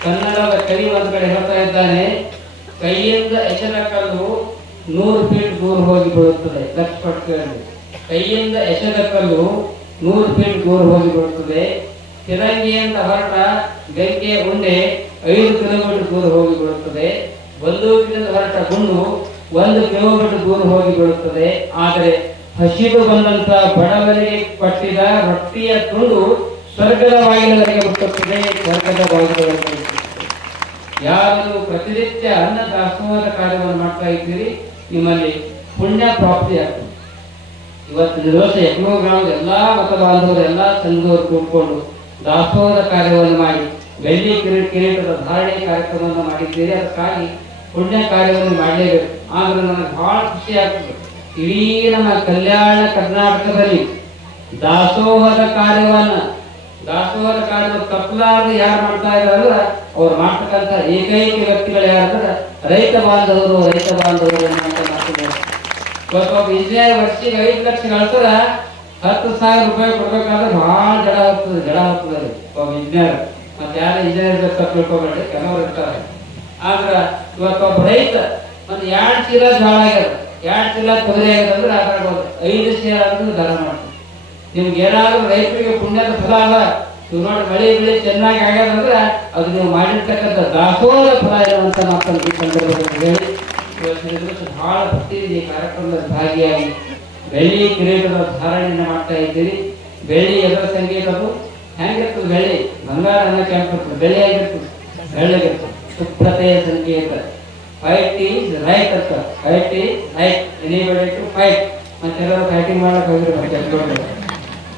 ಕನ್ನಡದ ಕೈ ಒಂದು ಕಡೆ ಹೇಳ್ತಾ ಇದ್ದಾನೆ, ಕೈಯಿಂದ ಎಚನ ಕಲ್ಲು ನೂರು ಫೀಟ್ ದೂರ ಹೋಗಿ ಬೀಳುತ್ತದೆ. ಲಕ್ಷ ಪಟ್ಟು ಕೈಯಿಂದ ಎಸೆದ ಕಲ್ಲು ನೂರು ಫೀಟ್ ದೂರ ಹೋಗಿ ಬೀಳುತ್ತದೆ ಫಿರಂಗಿಯಿಂದ ಹೊರಟ ಗಂಗೆ ಗುಂಡೆ ಐದು ಕಿಲೋಮೀಟರ್ ದೂರ ಹೋಗಿ ಬೀಳುತ್ತದೆ ಬಂದೂಕಿನಿಂದ ಹೊರಟ ಗುಂಡು ಒಂದು ಕಿಲೋಮೀಟರ್ ದೂರ ಹೋಗಿ ಬೀಳುತ್ತದೆ ಆದರೆ ಹಸಿರು ಬಂದಂತ ಬಡವರಿಗೆ ಪಟ್ಟಿದ ರೊಟ್ಟಿಯ ತುಂಡು ಸ್ವರ್ಗದ ಬಾಗಿಲವರೆಗೆ ಮುಟ್ಟುತ್ತದೆ. ಸ್ವರ್ಗದ ಬಾಗಿಲವರೆಗೆ ಯಾರು ಪ್ರತಿನಿತ್ಯ ಅನ್ನ ದಾಸೋಹದ ಕಾರ್ಯವನ್ನು ಮಾಡ್ತಾ ಇದ್ದೀರಿ, ನಿಮ್ಮಲ್ಲಿ ಪುಣ್ಯ ಪ್ರಾಪ್ತಿ ಆಗ್ತದೆ ಇವತ್ತಿನ ದಿವಸ ಗ್ರಾಮದ ಎಲ್ಲಾ ಮತ ಬಾಂಧವರು ಎಲ್ಲಾ ಸಂಘದವರು ಕೂತ್ಕೊಂಡು ದಾಸೋಹದ ಕಾರ್ಯವನ್ನು ಮಾಡಿ ಬೆಳ್ಳಿ ಕಿರೀಟ ಕಿರೀಟದ ಧಾರಣೆ ಕಾರ್ಯಕ್ರಮವನ್ನು ಮಾಡಿದ್ದೀರಿ ಅದಕ್ಕಾಗಿ ಪುಣ್ಯ ಕಾರ್ಯವನ್ನು ಮಾಡಲೇಬೇಕು. ಆದ್ರೆ ನನಗೆ ಬಹಳ ಖುಷಿ ಆಗ್ತದೆ. ಇಡೀ ನಮ್ಮ ಕಲ್ಯಾಣ ಕರ್ನಾಟಕದಲ್ಲಿ ದಾಸೋಹದ ಕಾರ್ಯವನ್ನ, ದಾಸೋಹದ ಕಾರ್ಯವನ್ನು ತಪ್ಪಲಾರದು ಯಾರು ಮಾಡ್ತಾ ಇದ್ದಾರಲ್ಲ ಅವ್ರು ಮಾಡ್ತಕ್ಕಂಥ ಏಕೈಕ ವ್ಯಕ್ತಿಗಳು ಯಾರಂದ್ರೆ ರೈತ ಬಾಂಧವರು ರೈತ ಬಾಂಧವರು ಅನ್ನುವಂಥ ಇವತ್ತು ಒಬ್ಬ ಇಂಜಿನಿಯರ್ ವರ್ಷಿಗೆ ಐದು ಲಕ್ಷ ಗಳಿಸ್ರ ಹತ್ತು ಸಾವಿರ ರೂಪಾಯಿ ಕೊಡ್ಬೇಕಾದ್ರೆ ಬಹಳ ಜಡ ಆಗ್ತದೆ ಜಡ ಆಗ್ತದೆ ಒಬ್ಬ ಇಂಜಿನಿಯರ್ ಮತ್ತೆ ಯಾರು ಇಂಜಿನಿಯರ್ ಬೇಕು ತಿಳ್ಕೊಬೇಡ್ರಿ ಕೆಲವರು ಇರ್ತಾರೆ. ಆದ್ರೆ ಇವತ್ತು ಒಬ್ಬ ರೈತ, ಒಂದು ಎರಡು ಚೀಲ ಜೋಳ ಆಗ್ಯದ. ಎರಡು ಚೀಲ ತೊಂದರೆ ಆಗ್ಯದ ಅಂದ್ರೆ ಒಂದು ಐದು ಚೀಲ ಅಂದ್ರೆ ದಾನ ಮಾಡ್ತಾರೆ ನಿಮ್ಗೆ ಏನಾದ್ರೂ ರೈತರಿಗೆ ಪುಣ್ಯದ ಫಲ ಅದ ನೀವು ನೋಡಿ ಮಳೆ ಬೆಳೆ ಚೆನ್ನಾಗಿ ಆಗ್ಯದಂದ್ರೆ ಅದು ನೀವು ಮಾಡಿರ್ತಕ್ಕಂಥ ದಾಸೋಹ ಫಲ ಇರುವಂತ ಮಾತನ್ನು ಈ ಸಂದರ್ಭದಲ್ಲಿ ಹೇಳಿ. ದಿವಸ ಬಹಳ ಭಕ್ತಿಯಿಂದ ಈ ಕಾರ್ಯಕ್ರಮದಲ್ಲಿ ಭಾಗಿಯಾಗಿ ಬೆಳ್ಳಿ ಕಿರೀಟದ ಧಾರಣೆಯನ್ನು ಮಾಡ್ತಾ ಇದ್ದೀರಿ. ಬೆಳ್ಳಿ ಎದುರ ಸಂಗೀತವು ಹೆಂಗಿರ್ತದೆ ಬೆಳ್ಳಿ? ಬಂಗಾರ ಅನ್ನ ಹೆಂಗಿರ್ತದೆ ಬೆಳ್ಳಿ ಆಗಿರ್ತದೆ ಬೆಳ್ಳಗಿರ್ತದೆ ಶುಭ್ರತೆಯ ಸಂಕೇತ ಫೈಟ್ ಈಸ್ ರೈಟ್ ಅಂತ. Fight is right anybody to fight ಮತ್ತೆ ಎಲ್ಲರೂ ಫೈಟಿಂಗ್ ಮಾಡಕ್ ಹೋಗಿರೋ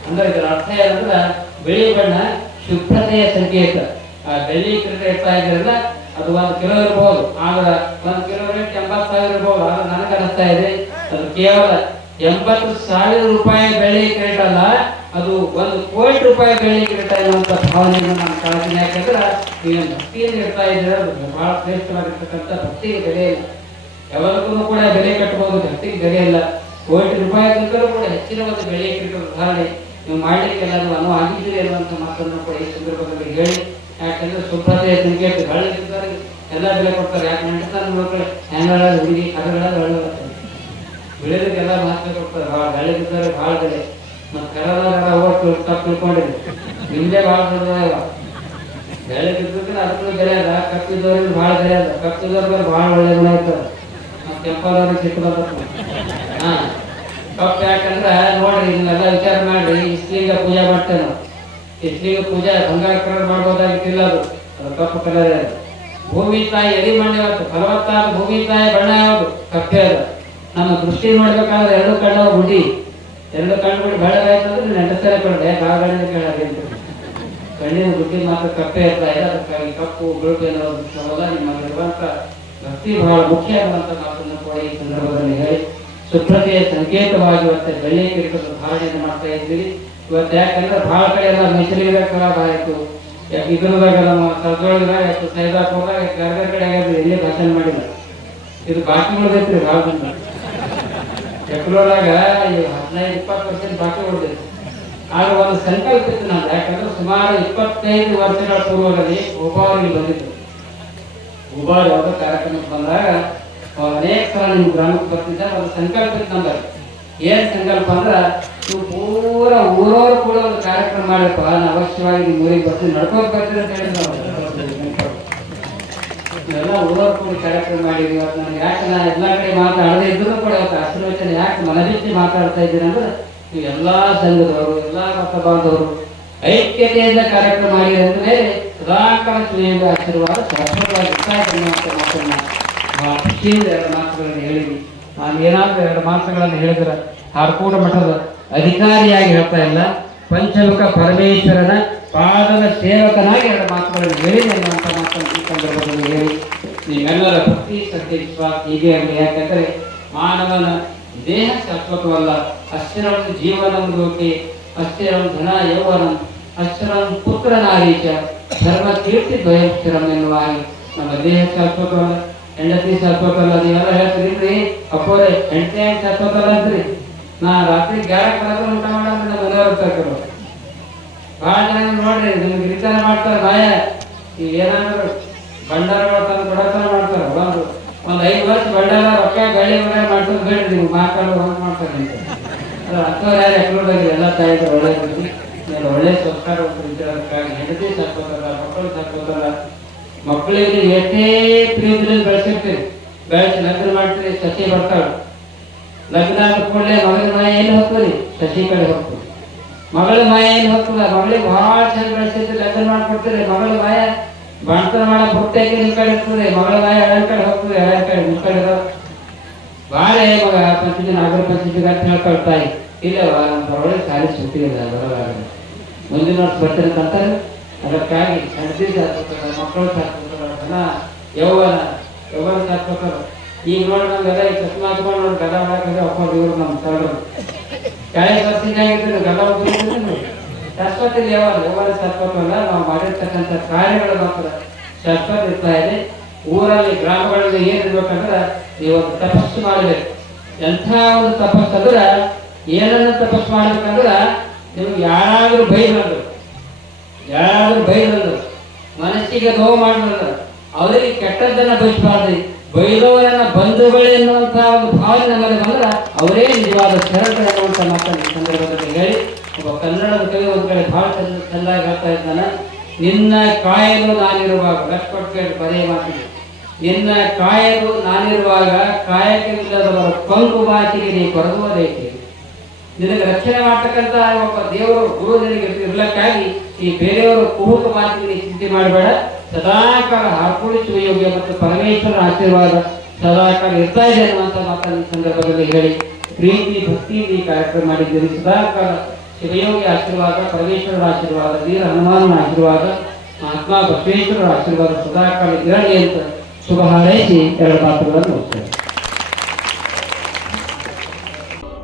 ಅಂದ್ರೆ ಇದರ ಅರ್ಥ ಏನಂದ್ರೆ, ಬಿಳಿ ಬಣ್ಣ ಶುಭ್ರತೆಯ ಸಂಕೇತ ಆ ಬೆಳ್ಳಿ ಕಿರೀಟ ಇರ್ತಾ ಇದ್ರಲ್ಲ ಅದು ಒಂದು ಕಿಲೋ ಇರ್ಬೋದು. ಆದ್ರೆ ಒಂದು ಕಿಲೋ ರೇಟ್ ಎಂಬತ್ತು ಸಾವಿರ ಇರ್ಬೋದು. ಆದ್ರೆ ನನಗೆ ಅನಿಸ್ತಾ ಇದೆ, ಅದು ಕೇವಲ ಎಂಬತ್ತು ಸಾವಿರ ರೂಪಾಯಿ ಬೆಳೆ ಕ್ರೇಟ್ ಅಲ್ಲ, ಅದು ಒಂದು ಕೋಟಿ ರೂಪಾಯಿ ಬೆಳೆ ಕ್ರೇಟ್ ಅನ್ನುವಂಥ ಭಾವನೆಯನ್ನು ನಾನು ಕಾಣ್ತೀನಿ ಯಾಕಂದ್ರೆ ನೀವು ಭಕ್ತಿಯನ್ನು ಇರ್ತಾ ಇದ್ದೀರ ಬಹಳ ಶ್ರೇಷ್ಠವಾಗಿರ್ತಕ್ಕಂಥ ಭಕ್ತಿಗೆ ಬೆಲೆ ಇಲ್ಲ. ಯಾವಾಗಲೂ ಕೂಡ ಬೆಲೆ ಕಟ್ಟಬಹುದು, ಭಕ್ತಿಗೆ ಬೆಲೆ ಇಲ್ಲ. ಕೋಟಿ ರೂಪಾಯಿಗಿಂತಲೂ ಕೂಡ ಹೆಚ್ಚಿನ ಒಂದು ಬೆಳೆ ಕಿರೀಟದ ಉದಾಹರಣೆ. ನೀವು ಮಾಡಲಿಕ್ಕೆ ಎಲ್ಲರೂ ಅನುವು ಆಗಿದ್ದೀರಿ ಅನ್ನುವಂಥ ಮಾತನ್ನು ಕೂಡ ಈ ಸಂದರ್ಭದಲ್ಲಿ ಹೇಳಿ. ಯಾಕಂದ್ರೆ ಸುಪ್ರತೆ ಸಂಕೇತ ಬೆಳೆದಿದ್ದಾರೆ ಎಲ್ಲ ಬೆಲೆ ಕೊಡ್ತಾರೆ. ಯಾಕೆ ನೆಂಟತನ ಮಕ್ಕಳು ಹೆಂಗಳ ಹುಡುಗಿ ಕದಗಳ ಬೆಳೆ ಬೆಳೆದಕ್ಕೆಲ್ಲ ಮಹತ್ವ ಕೊಡ್ತಾರೆ. ಭಾಳ ಬೆಳೆದಿದ್ದಾರೆ, ಭಾಳ ಬೆಲೆ. ಮತ್ತು ಕರದಾಗ ಹೋಗಿ ತಪ್ಪು ತಿಳ್ಕೊಂಡಿದೆ. ಹಿಂದೆ ಭಾಳ ದೊಡ್ಡದಾಗಲ್ಲ ಬೆಳೆ ಬಿದ್ದಿದ್ರೆ ಅದಕ್ಕೂ ಬೆಲೆ ಅದ ಕಪ್ಪಿದವ್ರಿಗೆ ಭಾಳ ಬೆಲೆ ಅದ ಕಪ್ಪಿದವ್ರಿಗೆ ಭಾಳ ಒಳ್ಳೆ ಗುಣ ಇರ್ತದೆ. ಮತ್ತು ಕೆಂಪದವ್ರಿಗೆ ಸಿಟ್ಟು ಹಾ. ಕಪ್ಪು ಯಾಕಂದ್ರೆ ನೋಡ್ರಿ ಇದನ್ನೆಲ್ಲ ವಿಚಾರ ಮಾಡ್ರಿ. ಇಸ್ಲಿಂಗ ಪೂಜೆ ಮಾಡ್ತೇನೆ. ನಾವು ಇಸ್ಲಿಂಗ ಪೂಜಾ ಬಂಗಾರ ಕಲರ್ ಮಾಡ್ಬೋದಾಗಿತ್ತಿಲ್ಲ ಅದು. ಅದು ಕಪ್ಪು ಕಲರ್ ಭೂಮಿ ತಾಯಿ ಎರಿ ಮಣ್ಣು ಇವತ್ತು ಫಲವತ್ತಾದ ಭೂಮಿ ತಾಯಿ ಬಣ್ಣ ಯಾವುದು? ಕಪ್ಪೆ ಅದು. ನಮ್ಮ ದೃಷ್ಟಿ ನೋಡ್ಬೇಕಾದ್ರೆ ಎರಡು ಕಣ್ಣು ಗುಡಿ ಎರಡು ಕಣ್ಣು ಗುಡಿ ಬೆಳಗಾಯ್ತಂದ್ರೆ ನೆಂಟಸರೆ ಕೊಂಡೆ ಬಾಗಳಿಂದ ಕೇಳಾಗಿ ಕಣ್ಣಿನ ಬುದ್ಧಿ ಮಾತ್ರ ಕಪ್ಪೆ ಇರ್ತಾ ಇಲ್ಲ. ಅದಕ್ಕಾಗಿ ಕಪ್ಪು ಬಿಳುಪು ಎನ್ನುವುದಲ್ಲ ನಿಮ್ಮಲ್ಲಿರುವಂತ ಭಕ್ತಿ ಬಹಳ ಮುಖ್ಯ ಅನ್ನುವಂಥ ಮಾತನ್ನು ಕೂಡ ಈ ಸಂದರ್ಭದಲ್ಲಿ ಹೇಳಿ. ಶುಭ್ರತೆಯ ಸಂಕೇತವಾಗಿ ಮತ್ತೆ ಬೆಳ್ಳಿ ಕಿರೀಟದ ಧಾರಣೆಯನ್ನು ಮಾಡ್ತಾ ಇದ್ದೀವಿ. ಇವತ್ತು ಯಾಕಂದ್ರೆ ಬಹಳ ಕಡೆ ಎಲ್ಲ ಮೈಸೂರಿಗೆ ಖರಾಬ್ ಇದ್ರದಾಗ ನಮ್ಮ ಸರ್ದೊಳದಾಗ ಆಯ್ತು ಸೈದಾಪುರದಾಗ ಬೇರೆ ಕಡೆ ಆಗಿದ್ರು ಎಲ್ಲಿ ಭಾಷಣ ಮಾಡಿಲ್ಲ. ಇದು ಬಾಕಿ ಉಳಿದೈತ್ರಿ ಭಾಳ ಎಕ್ಳೂರಾಗ ಹದಿನೈದು, ಇಪ್ಪತ್ತು ಪರ್ಸೆಂಟ್ ಬಾಕಿ ಉಳಿದೈತಿ ಆಗ ಒಂದು ಸಂಕಲ್ಪ ಇತ್ತು ನಾನು ಯಾಕಂದ್ರೆ ಸುಮಾರು ಇಪ್ಪತ್ತೈದು ವರ್ಷಗಳ ಪೂರ್ವದಲ್ಲಿ ಬಂದಿತ್ತು ಒಬ್ಬರು ಯಾವುದೋ ಕಾರ್ಯಕ್ರಮಕ್ಕೆ ಬಂದಾಗ, ಅನೇಕ ಸಲ ನಿಮ್ಮ ಗ್ರಾಮಕ್ಕೆ ಬರ್ತಿದ್ದ ಒಂದು ಸಂಕಲ್ಪ ಇತ್ತು ಏನ್ ಸಂಕಲ್ಪ ಅಂದ್ರೆ ನೀವು ಪೂರ ಊರವರು ಕೂಡ ಒಂದು ಕಾರ್ಯಕ್ರಮ ಮಾಡಪ್ಪ ನಾನು ಅವಶ್ಯವಾಗಿ ನಿಮ್ಮ ಊರಿಗೆ ಬರ್ತೀನಿ ನಡ್ಕೊಂಡು ಬರ್ತೀನಿ ಅಂತ ಹೇಳಿದ್ರು ಎಲ್ಲ ಊರವ್ರು ಕೂಡ ಕಾರ್ಯಕ್ರಮ ಮಾಡಿದ್ವಿ. ಇವತ್ತು ನಾನು ಯಾಕೆ ನಾನು ಎಲ್ಲ ಕಡೆ ಮಾತಾಡದೇ ಇದ್ರೂ ಕೂಡ ಇವತ್ತು ಆಶೀರ್ವಚನ ಯಾಕೆ ಮನಬಿಟ್ಟು ಮಾತಾಡ್ತಾ ಇದ್ದೀನಿ ಅಂದ್ರೆ ನೀವು ಎಲ್ಲ ಸಂಘದವರು, ಎಲ್ಲ ಮತ ಬಾಂಧವರು ಐಕ್ಯತೆಯಿಂದ ಕಾರ್ಯಕ್ರಮ ಮಾಡಿದೆ ಮೇಲೆ ಸದಾಕಾಲ ಸುಯೋಗ ಆಶೀರ್ವಾದ ಶಾಶ್ವತವಾಗಿ ಇರ್ತಾ ಇದೆ ಮಾತನ್ನ ಖುಷಿಯಿಂದ ಎರಡು ಮಾತುಗಳನ್ನು ಹೇಳಿದ್ವಿ. ನಾನು ಏನಾದ್ರೂ ಎರಡು ಮಾತುಗಳನ್ನು ಹೇಳಿದ್ರೆ ಹಾರ್ಕೂಡ ಮಠದ ಅಧಿಕಾರಿಯಾಗಿ ಹೇಳ್ತಾ ಇಲ್ಲ. ಪಂಚಮುಖ ಪರಮೇಶ್ವರನ ಪಾದದ ಸೇವಕನಾಗಿ ಎರಡು ಮಾತುಗಳನ್ನು ಹೇಳಿದೆ ಅನ್ನುವಂಥ ಮಾತನ್ನು ಈ ಸಂದರ್ಭದಲ್ಲಿ ಹೇಳಿ. ನಿಮ್ಮೆಲ್ಲರ ಭಕ್ತಿ ಸತ್ಯ ವಿಶ್ವಾಸ ಹೀಗೆ ಯಾಕಂದ್ರೆ ಮಾನವನ ದೇಹ ಶಾಶ್ವತವಲ್ಲ. ಒಂದು ಜೀವನ ಲೋಕೆ ಅಸ್ಥಿರಂ ಧನ, ಯೌವನಂ ಅಸ್ಥಿರಂ ಪುತ್ರ ನಾರೀಚ ಧರ್ಮ, ಕೀರ್ತಿ ದ್ವಯಸ್ಥಿರಂ ಎನ್ನುವ ನಮ್ಮ ದೇಹ ಶಾಶ್ವತವಲ್ಲ. ಹೆಂಡತಿ ಶಾಶ್ವತವಲ್ಲ ನೀವೆಲ್ಲ ಹೇಳ್ತೀರಿ ಅಪ್ಪೋರೆ, ಹೆಂಡತಿ ಹೆಂಗ್ ಶಾಶ್ವತವಲ್ಲ ಅಂತ್ರಿ? ನಾ ರಾತ್ರಿ ಗ್ಯಾರ ಕಳೆದ್ರೆ ಊಟ ಮಾಡಂದ್ರೆ ನಮ್ಮ ಮನೆಯವ್ರ ಕರ್ಕೊಂಡು ಭಾಳ ಜನ ನೋಡ್ರಿ, ನಿಮ್ಗೆ ವಿಚಾರ ಮಾಡ್ತಾರೆ ಬಾಯ ಈಗ ಏನಾದ್ರು ಭಂಡಾರ ಮಾಡ್ತಾರೆ ಬಡತನ ಮಾಡ್ತಾರೆ. ಒಂದು ಒಂದು ಐದು ವರ್ಷ ಭಂಡಾರ ರೊಕ್ಕ ಗಾಳಿ ಮನೆ ಮಾಡ್ಸೋದು ಬೇಡ ನೀವು. ಮಾತಾಡೋ ಹೊರಗೆ ಮಾಡ್ತಾರೆ ಅಂತ. ಅದ್ರ ಹತ್ತೋರು ಯಾರು ಎಕ್ಳೋದಾಗಿ ಎಲ್ಲ ತಾಯಿದ್ರು ಒಳ್ಳೆ ಒಳ್ಳೆ ಸಂಸ್ಕಾರ ಹೆಂಡತಿ ಸಾಕೋದಲ್ಲ ಮಕ್ಕಳು ಸಾಕೋದಲ್ಲ ಮಕ್ಕಳಿಗೆ ಎಷ್ಟೇ ಪ್ರೀತಿಯಲ್ಲಿ ಬೆಳೆಸಿರ್ತೀರಿ. ಬೆಳೆಸಿ ಲಗ್ನ ಮಾಡ್ತೀರಿ, ಸಸಿ ಬರ್ತಾಳೆ ಲಗ್ನ ಕೂಡಲೇ ಮಗಳ ಮನೆ ಎಲ್ಲಿ ಹೋಗ್ತದೆ ಸಸಿ ಕಡೆ ಹೋಗ್ತದೆ ಮಗಳ ಮಾಯ ಏನು ಹೋಗ್ತದ ಮಗಳಿಗೆ ಭಾಳ ಚೆನ್ನಾಗಿ ಬೆಳೆಸಿದ್ರೆ ಲಗ್ನ ಮಾಡ್ಕೊಡ್ತೀರಿ. ಮಗಳ ಮಾಯ ಬಣ್ತನ ಮಾಡೋ ಬುಟ್ಟೆಗೆ ನಿಮ್ಮ ಕಡೆ ಇರ್ತದೆ. ಮಗಳ ಮಾಯ ಹಳೆ ಕಡೆ ಹೋಗ್ತದೆ ಹಳೆ ಕಡೆ ನಿಮ್ಮ ಕಡೆ ಬಾಳೆ ಮಗ ಪಂಚಮಿ ನಾಗರ ಪಂಚಮಿ ಅಂತ ಹೇಳ್ತಾಳೆ ತಾಯಿ. ಇಲ್ಲವ ನಮ್ಮ ಒಳ್ಳೆ ಸಾರಿ ಸುಟ್ಟಿ ಇಲ್ಲ ಮುಂದಿನ ವರ್ಷ ಬರ್ತೀನಿ ಅಂತ ಅಂತಾರೆ. ಅದಕ್ಕಾಗಿ ಸಾಕ್ಬೇಕಲ್ಲ ಮಕ್ಕಳು ಸಾಕ್ಬೇಕಲ್ಲ ಯೌವನ ಯೌವನ ಸಾಕ್ಬೇಕಲ್ಲ ಈಗ ನೋಡಿ ನಮ್ಗೆಲ್ಲ ಈ ಚಸ್ಮಾ ಹಾಕೊಂಡು ನೋಡಿ ಗದ ಮಾಡಕ್ಕೆ ಒಪ್ಪ ಇವ್ರು ನಮ್ಮ ತರರು ಕಳೆದ ವರ್ಷದಿಂದ ಬರ್ತಿದ್ದಾಗಿದ್ರೆ ಗದ ಹೋಗ್ತಿದ್ರೆ ಶಾಶ್ವತ ಯಾವಾಗ ಯೌವನ ಸಾಕ್ಬೇಕಲ್ಲ ನಾವು ಮಾಡಿರ್ತಕ್ಕಂಥ ಕಾರ್ಯಗಳು ಮಾತ್ರ ಶಾಶ್ವತ ಇರ್ತಾ ಇದೆ ಊರಲ್ಲಿ, ಗ್ರಾಮಗಳಲ್ಲಿ ಏನಿರ್ಬೇಕಂದ್ರೆ ಒಂದು ತಪಸ್ಸು ಮಾಡಬೇಕು. ಎಂಥ ಒಂದು ತಪಸ್ಸು ಅಂದ್ರೆ ಏನನ್ನ ತಪಸ್ಸು ಮಾಡಬೇಕಂದ್ರೆ ನಿಮ್ಗೆ ಯಾರಾದ್ರೂ ಬೈಬಂದ್ರು ಯಾರಾದ್ರೂ ಬೈದ್ರು ಮನಸ್ಸಿಗೆ ನೋವು ಮಾಡಿದ್ರು ಅವರಿಗೆ ಕೆಟ್ಟದ್ದನ್ನ ಬಯಸಬಾರ್ದು ಬೈದವರನ್ನ ಬಂಧುಗಳು ಎನ್ನುವಂತಹ ಒಂದು ಭಾವನೆ ನಮಗೆ ಬಂದ್ರೆ ಅವರೇ ನಿಜವಾದ ಶರಣರು ಎನ್ನುವಂಥ ಮಾತನ್ನು ಸಂದರ್ಭದಲ್ಲಿ ಹೇಳಿ, ಒಬ್ಬ ಕನ್ನಡದ ಕವಿ ಒಂದು ಕಡೆ ಭಾಳ ಚಂದ, ಚೆಂದಾಗಿ ಹೇಳ್ತಾ ಇದ್ದಾನೆ. ನಿನ್ನ ಕಾಯಲು ನಾನಿರುವಾಗ ಕೊಟ್ಟು ಬರೆಯ ಮಾತಿದೆ ನಿನ್ನ ಕಾಯಲು ನಾನಿರುವಾಗ, ಕಾಯಕವಿಲ್ಲದವರ ಪಂಕು ಮಾತಿಗೆ ನೀ ಕೊರಗುವುದೇಕೆ ನಿನಗೆ ರಕ್ಷಣೆ ಮಾಡ್ತಕ್ಕಂತ ಒಬ್ಬ ದೇವರು ಗುರು ನಿನಗೆ ಇರ್ಲಕ್ಕಾಗಿ ಈ ಬೇರೆಯವರು ಕುಹುಕ ಮಾತಿಗೆ ನೀ ಚಿಂತೆ ಮಾಡಬೇಡ. ಸದಾಕಾಲ ಹಾರ್ಪುಳಿಸುವ ಯೋಗ್ಯ ಮತ್ತು ಪರಮೇಶ್ವರನ ಆಶೀರ್ವಾದ ಸದಾಕಾಲ ಇರ್ತಾ ಇದೆ ಅನ್ನುವಂಥ ಮಾತನ್ನು ಈ ಸಂದರ್ಭದಲ್ಲಿ ಹೇಳಿ. ಪ್ರೀತಿ, ಭಕ್ತಿ ಈ ಕಾರ್ಯಕ್ರಮ ಮಾಡಿದ್ದೀರಿ. ಸದಾಕಾಲ ಶಿವಯೋಗಿ ಆಶೀರ್ವಾದ, ಪರಮೇಶ್ವರನ ಆಶೀರ್ವಾದ, ವೀರ ಹನುಮಾನನ ಆಶೀರ್ವಾದ, ಮಹಾತ್ಮ ಬಸವೇಶ್ವರರ ಆಶೀರ್ವಾದ ಸದಾಕಾಲ ಇರಲಿ ಅಂತ ಶುಭ ಹಾರೈಸಿ ಎರಡು ಮಾತುಗಳನ್ನು ಮುಗಿಸ್ತೇನೆ.